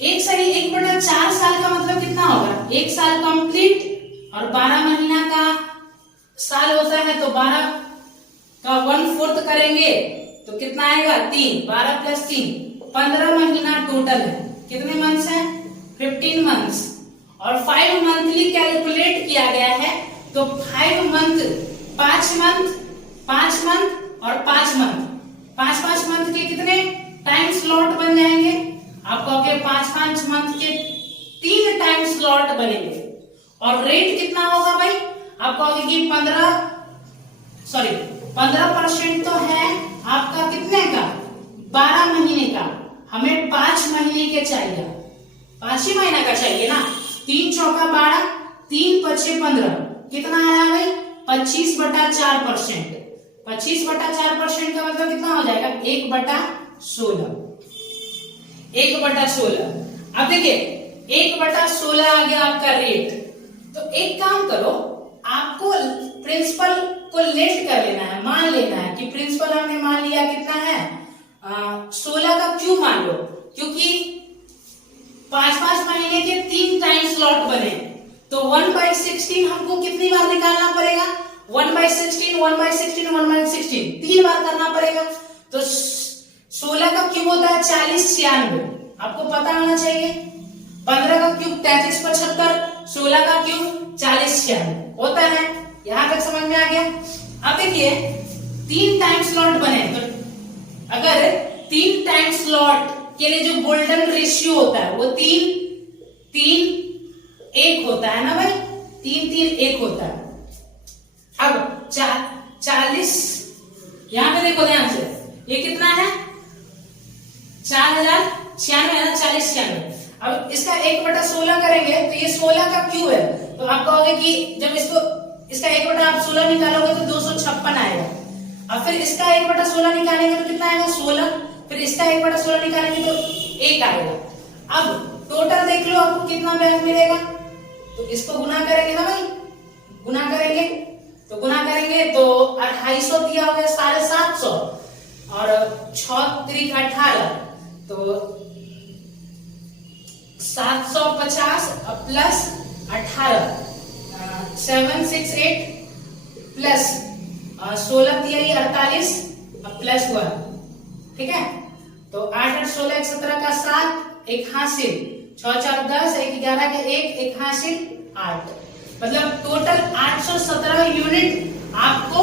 1/4 साल का मतलब कितना होगा? 1 साल कंप्लीट और 12 महीना का साल होता है, तो 12 का 1/4 करेंगे तो कितना आएगा? 3। 12 + 3 15 महीना टोटल है। कितने मंथ्स है? 15 मंथ्स। और 5 मंथली कैलकुलेट किया गया है, तो 5 मंथ, 5 मंथ, 5 मंथ और 5 मंथ, 5-5 मंथ के कितने टाइम स्लॉट बन जाएंगे? आप कहोगे 5-5 मंथ के 3 टाइम स्लॉट बनेंगे। और रेट कितना होगा भाई? आप कहोगे कि 15% तो है आपका कितने का? 12 महीने का। हमें 5 महीने के चाहिए, 5 ही महीना का चाहिए ना। 3 चौका 12, 3 पचे 15, कितना आया भाई? 25/4%। 25/4% का मतलब कितना हो जाएगा? 1/16। 1/16। अब देखिए 1/16 आ गया आपका रेट। तो एक काम करो, आपको प्रिंसिपल को लेट कर लेना है, मान लेना है कि प्रिंसिपल हमने मान लिया कितना है? 16 का क्यूब मान लो, क्योंकि 5-5 महीने के 3 टाइम स्लॉट बने, तो 1/16 हमको कितनी बार निकालना पड़ेगा? 1/16, 1/16, 1/16 3 बार करना पड़ेगा। तो 16 का क्यूब होता है 40 96, आपको पता होना चाहिए। 15 का क्यूब 33 75, 16 का क्यूब 40 96 होता है। यहां तक समझ में आ गया? अब देखिए 3 टाइम स्लॉट बने, तो अगर 3 टाइम स्लॉट के लिए जो गोल्डन रेशियो होता है वो 3:1 होता है ना भाई? 3:1 होता है। अब 40, यहां पे देखो ध्यान से, ये कितना है? 4096 है ना, 40 96। अब इसका 1/16 करेंगे तो ये 16 का क्यूब है, तो आप कहोगे कि जब इसका 1/16 निकालोगे तो 256 आएगा। अब फिर इसका 1/16 निकालेंगे तो कितना आएगा? 16। फिर इसका 1/16 निकालेंगे तो 1 आएगा। अब टोटल देख लो आपको कितना ब्याज मिलेगा, तो इसको गुना करेंगे ना भाई, गुना करेंगे तो 250 दिया हो गया 750 और 6 × 18, तो 750 प्लस 18 768 प्लस 16 दिया 48 प्लस 1, ठीक है। तो 8 8 16 1 17 का 7, 1 हासिल, 6 4 10, 1 11 के 1 हासिल 8, मतलब टोटल 817 यूनिट आपको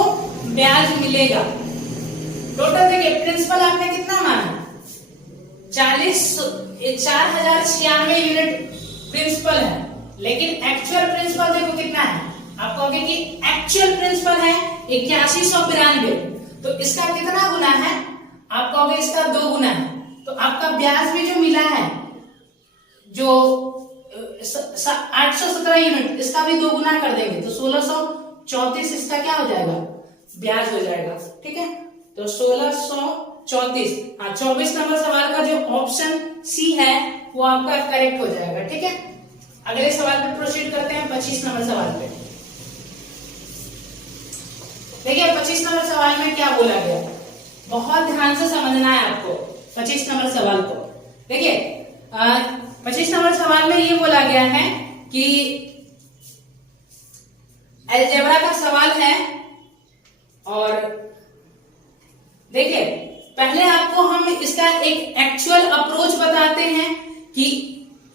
ब्याज मिलेगा। टोटल देखिए प्रिंसिपल आपने कितना माना? 4096 यूनिट प्रिंसिपल है, लेकिन एक्चुअल प्रिंसिपल देखो कितना है? आप कहोगे कि एक्चुअल प्रिंसिपल है 8192, तो इसका कितना गुना है? आप कहोगे इसका 2 गुना है। तो आपका ब्याज भी जो मिला है, जो 817 यूनिट, इसका भी 2 गुना कर देंगे तो 1634 इसका क्या हो जाएगा? ब्याज हो जाएगा, ठीक है। तो 1634, 24 नंबर सवाल का जो ऑप्शन सी है वो आपका करेक्ट हो जाएगा, ठीक है। अगले सवाल पे प्रोसीड करते हैं, 25 नंबर सवाल पे। देखिए 25 नंबर सवाल में क्या बोला गया, बहुत ध्यान से समझना है आपको 25 नंबर सवाल को। देखिए 25 नंबर सवाल में ये बोला गया है कि अलजेब्रा का सवाल है, और देखिए पहले आपको हम इसका एक एक्चुअल अप्रोच बताते हैं कि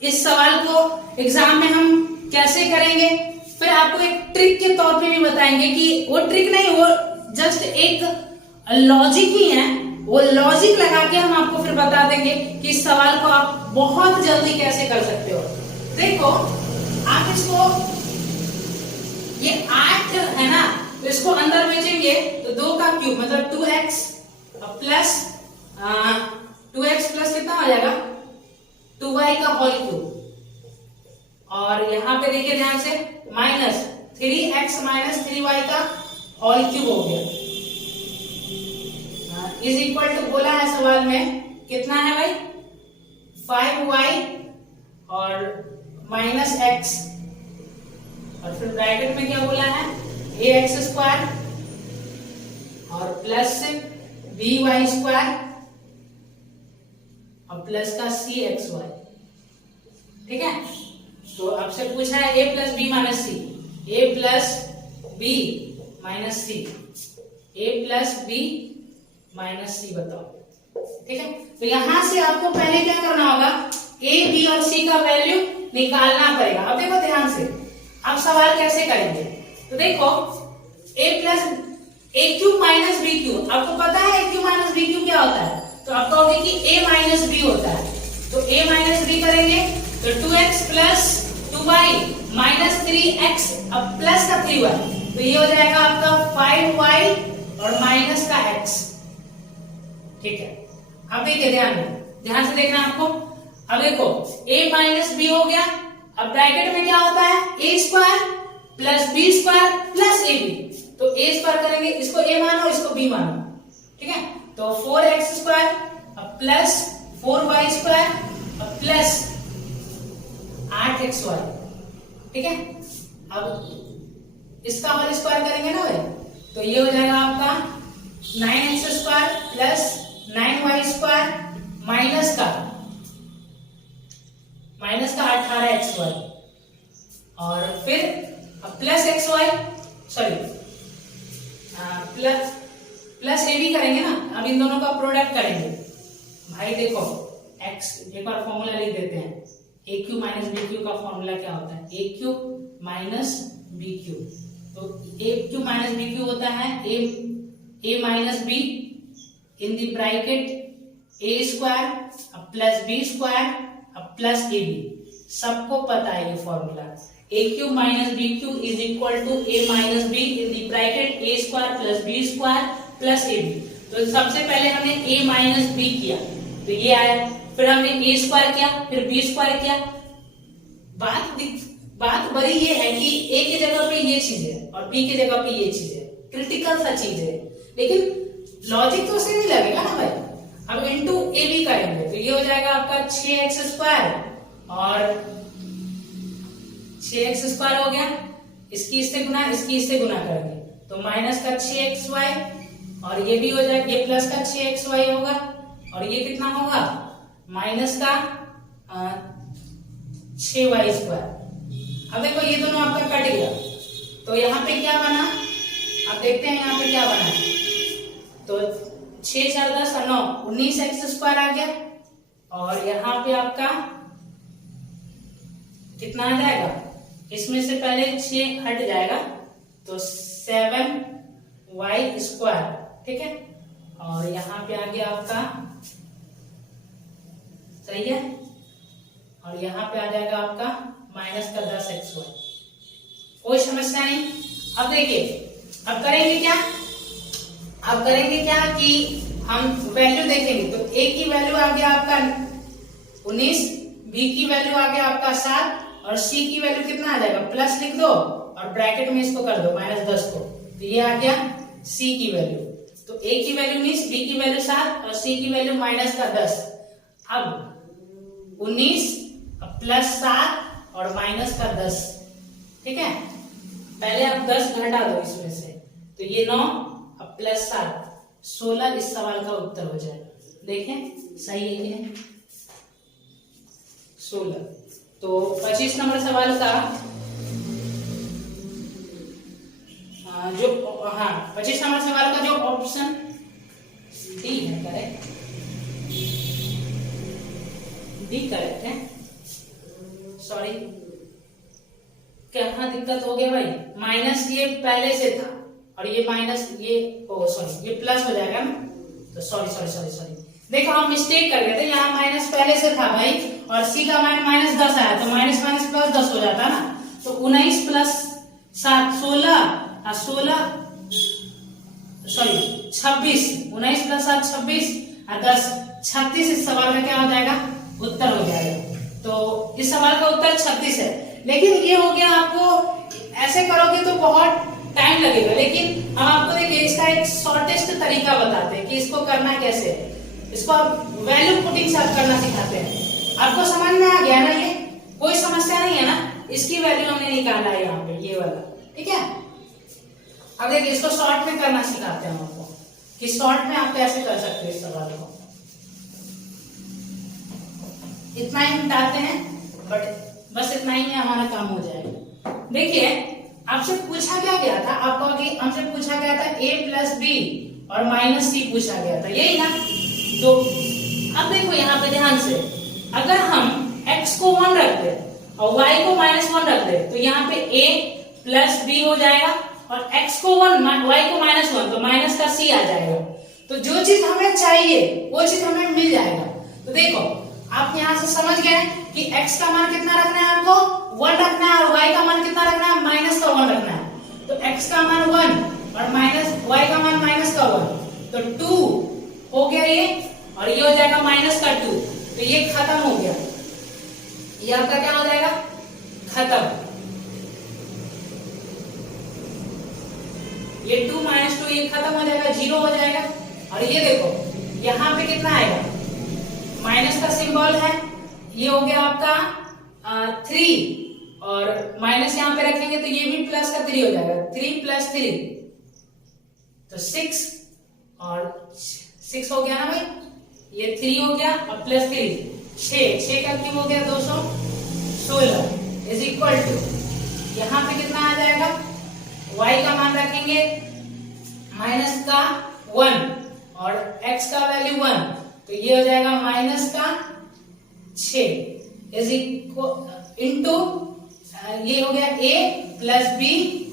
इस सवाल को एग्जाम में हम कैसे करेंगे, फिर आपको एक ट्रिक के तौर पे भी बताएंगे कि वो ट्रिक नहीं, वो जस्ट एक लॉजिक ही है, वो लॉजिक लगा के हम आपको फिर बता देंगे कि इस सवाल को आप बहुत जल्दी कैसे कर सकते हो। देखो आप इसको ये 8 है ना, तो इसको अंदर भेजेंगे तो 2 का क्यूब मतलब 2x प्लस 2x प्लस कितना हो जाएगा 2y का होल क्यूब, और यहाँ पे देखिए ध्यान से माइनस 3x माइनस 3y का होल क्यूब हो गया, इज इक्वल टू बोला है सवाल में कितना है भाई 5y और माइनस x, और फिर ब्रैकेट में क्या बोला है ax स्क्वायर और प्लस by स्क्वायर और प्लस का cxy। ठीक है, तो आपसे पूछा है a plus b minus c, a plus b minus c, a plus b minus c बताओ। ठीक है, तो यहां से आपको पहले क्या करना होगा a b और c का वैल्यू निकालना पड़ेगा। अब देखो ध्यान से आप सवाल कैसे करेंगे, तो देखो a plus a cube minus b cube, आपको पता है a cube minus b cube क्या होता है, तो आप कहोगे कि a माइनस बी होता है, तो a माइनस बी करेंगे तो 2x plus 2y minus 3x अब प्लस का 3y, तो ये हो जाएगा आपका 5y और माइनस का x। ठीक है, अब देखिए ध्यान से देखना आपको। अब देखो a माइनस बी हो गया, अब ब्रैकेट में क्या होता है a square plus b square plus a b, तो a स्क्वायर करेंगे, इसको a मानो इसको b मानो। ठीक है, तो 4x स्क्वायर अब प्लस 4y स्क्वायर अब प्लस 8xy। ठीक है, अब इसका होल स्क्वायर करेंगे ना भाई, तो ये हो जाएगा आपका 9x square plus 9y square minus का 18xy, और फिर plus xy sorry plus a b करेंगे ना, अब इन दोनों का प्रोडक्ट करेंगे भाई। देखो x एक बार फॉर्मूला लिख देते हैं, a cube minus b cube का फॉर्मूला क्या होता है a cube minus b cube, तो a cube minus b cube होता है a minus b in the bracket a square plus b square plus a b, सबको पता है ये formula. A cube minus b cube is equal to a minus b in the bracket a square plus b square plus a b. तो सबसे पहले हमने ए minus B किया तो ये आया, फिर हमने ए स्क्वायर किया, फिर बी स्क्वायर किया। बात बड़ी ये है कि ए की जगह पे ये चीज है और बी की जगह पे ये चीज है, क्रिटिकल सा चीज है, लेकिन लॉजिक तो उसे नहीं लगेगा ना भाई। अब इनटू ए बी करेंगे तो ये हो जाएगा आपका 6x स्क्वायर, और 6x स्क्वायर हो गया, इसकी इससे गुना करेंगे तो माइनस का 6xy, और ये भी हो जाएगा, ये प्लस का 6xy होगा, और ये कितना होगा माइनस का 6y स्क्वायर। अब देखो ये दोनों आपका कट गया, तो यहाँ पे क्या बना, अब देखते हैं यहाँ पे क्या बना है, तो 6 4 10 9 19x स्क्वायर आ गया, और यहाँ पे आपका कितना आ जाएगा, इसमें से पहले 6 हट जाएगा तो 7y स्क्वायर। ठीक है, और यहाँ पे आ गया आपका, सही है, और यहाँ पे आ जाएगा आपका माइनस का 10xy। कोई समस्या नहीं। अब देखिए अब करेंगे क्या कि हम वैल्यू देखेंगे, तो a की वैल्यू आ गया आपका 19, b की वैल्यू आ गया आपका 7, और c की वैल्यू कितना आ जाएगा, प्लस लिख दो और ब्रैकेट में इसको कर दो -10 को, तो ये आ गया c की वैल्यू। तो a की वैल्यू 19, b की वैल्यू 7 और c की वैल्यू -10। अब 19 प्लस 7 और -10। ठीक है, पहले आप 10 घटा दो इसमें से, तो ये 9 अब प्लस 7 16 इस सवाल का उत्तर हो जाएगा। देखें सही है ये 16। तो 25 नंबर सवाल का 25 नंबर सवाल का जो ऑप्शन डी है करेक्ट, डी करेक्ट है। सॉरी क्या दिक्कत हो गया भाई, माइनस ये पहले से था और ये माइनस ये सॉरी ये प्लस हो जाएगा ना, तो सॉरी देखो हम मिस्टेक कर गए थे, यहाँ माइनस पहले से था भाई और सी का -10 आया तो माइनस प्लस 10 हो जाता ना, तो 19 प्लस 7 16 सॉरी 26, 19 + 7 26 और 10 36। इस सवाल का क्या हो जाएगा? उत्तर हो जाएगा। तो इस सवाल का उत्तर 36 है। लेकिन ये हो गया, आपको ऐसे करोगे तो बहुत टाइम लगेगा, लेकिन हम आपको देखिए इसका एक शॉर्टेस्ट तरीका बताते हैं कि इसको करना कैसे है। इसको आप वैल्यू पुटिंग से आप करना सिखाते हैं। आपको समझ में आ गया ना? ये कोई समस्या नहीं है ना? इसकी वैल्यू हमने निकाला है यहाँ पे, ये वाला, ठीक है। अब देखिए इसको शॉर्ट में करना सिखाते हैं आपको कि शॉर्ट में आप कैसे कर सकते हैं इस सवाल को। इतना ही मिटाते हैं, बट बस इतना ही में हमारा काम हो जाएगा। देखिए आपसे पूछा क्या गया था? आपको आगे हमसे पूछा गया था a + b और -c पूछा गया था, यही ना? तो अब देखो यहाँ पे ध्यान से, अगर हम x को 1 रख दे और y को -1 रख दे तो यहाँ पे a + b हो जाएगा, और x को 1 y को -1 तो माइनस का c आ जाएगा। तो जो चीज हमें चाहिए वो चीज हमें मिल जाएगा। तो देखो आप यहाँ से समझ गए कि x का मान कितना रखना है? आपको 1 रखना है, और y का मान कितना रखना है? -1 रखना है। तो x का मान 1 और y का मान -1, तो 2 हो गया ये, और ये हो जाएगा -2। तो ये खत्म हो गया, ये आपका क्या हो जाएगा? खत्म। ये 2 - 2 ये खत्म हो जाएगा, 0 हो जाएगा। और ये देखो यहाँ पे कितना आएगा? माइनस का सिंबल है, ये हो गया आपका 3, और माइनस यहाँ पे रखेंगे तो ये भी प्लस का 3 हो जाएगा। 3 + 3 तो 6, और 6 हो गया ना भाई? ये 3 हो गया और +3 6 का क्यूब हो गया 216 = यहाँ पे कितना आ जाएगा? y का मान रखेंगे -1 और x का वैल्यू 1, तो ये हो जाएगा -6 इनटू ये हो गया a + b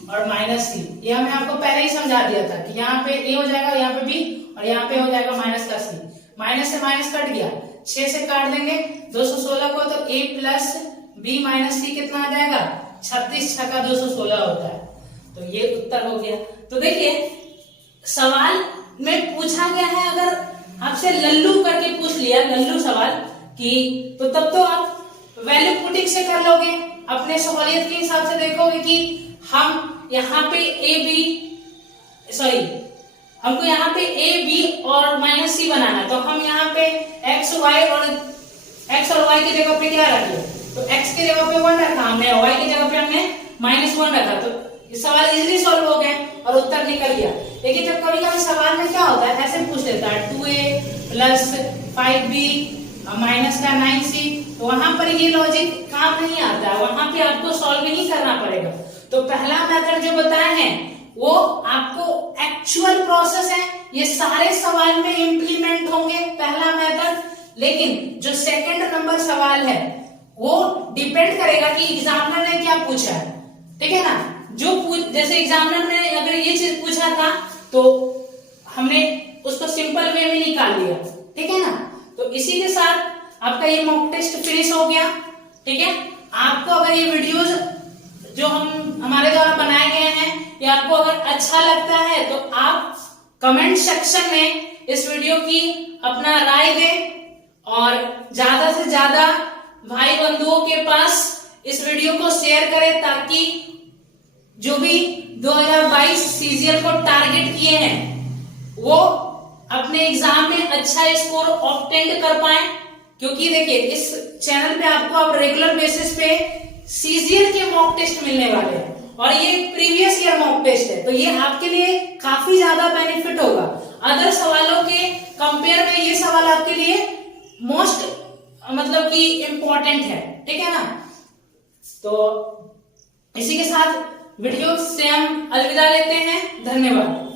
और -c। ये हमने आपको पहले ही समझा दिया था कि यहाँ पे a हो जाएगा, यहाँ पे b, और यहाँ पे हो जाएगा -c। माइनस से माइनस कट गया, 6 से काट देंगे 216 को, तो a + b - c कितना आ जाएगा? 36, 6 का 216 होता है। तो ये उत्तर हो गया। तो देखिए सवाल में पूछा गया है, अगर आपसे लल्लू करके पूछ लिया, लल्लू सवाल की, तो तब तो आप वैल्यू पुटिंग से कर लोगे, अपने सहूलियत के हिसाब से देखोगे कि हम यहाँ पे हमको यहाँ पे a b और -c बनाना है, तो हम यहाँ पे x और y की जगह पे क्या रख लिया? तो x की जगह पे 1 रखा हमने, y की जगह पे हमने -1 रखा, तो सवाल इजीली सॉल्व हो गया और उत्तर निकल गया। लेकिन जब कभी कभी सवाल में क्या होता है, ऐसे पूछ देता है 2a + 5b -9c, तो वहां पर ये लॉजिक काम नहीं आता है, वहां पे आपको सॉल्व ही करना पड़ेगा। तो पहला मेथड जो बताया है वो आपको एक्चुअल प्रोसेस है, ये सारे सवाल में इंप्लीमेंट होंगे पहला मेथड। लेकिन जो सेकंड नंबर सवाल है वो डिपेंड करेगा कि एग्जामिनर ने क्या पूछा है, ठीक है ना? जैसे एग्जामिनर ने अगर ये चीज पूछा था तो हमने उसको सिंपल वे में निकाल लिया, ठीक है ना? तो इसी के साथ आपका ये मॉक टेस्ट फिनिश हो गया, ठीक है? आपको अगर ये वीडियोस जो हमारे द्वारा बनाए गए हैं ये आपको अगर अच्छा लगता है तो आप कमेंट सेक्शन में इस वीडियो की अपना राय दें और ज्यादा से ज्यादा भाई बंधुओं के पास इस वीडियो को शेयर करें, ताकि जो भी 2022 सीजीएल को टारगेट किए हैं वो अपने एग्जाम में अच्छा स्कोर ऑब्टेन कर पाए। क्योंकि देखिए इस चैनल पे आपको अब रेगुलर बेसिस पे सीजीएल के मॉक टेस्ट मिलने वाले हैं और ये प्रीवियस ईयर मॉक टेस्ट है, तो ये आपके लिए काफी ज्यादा बेनिफिट होगा। अदर सवालों के कंपेयर में ये सवाल आपके लिए मोस्ट मतलब कि इम्पोर्टेंट है, ठीक है ना? तो इसी के साथ वीडियो से हम अलविदा लेते हैं। धन्यवाद।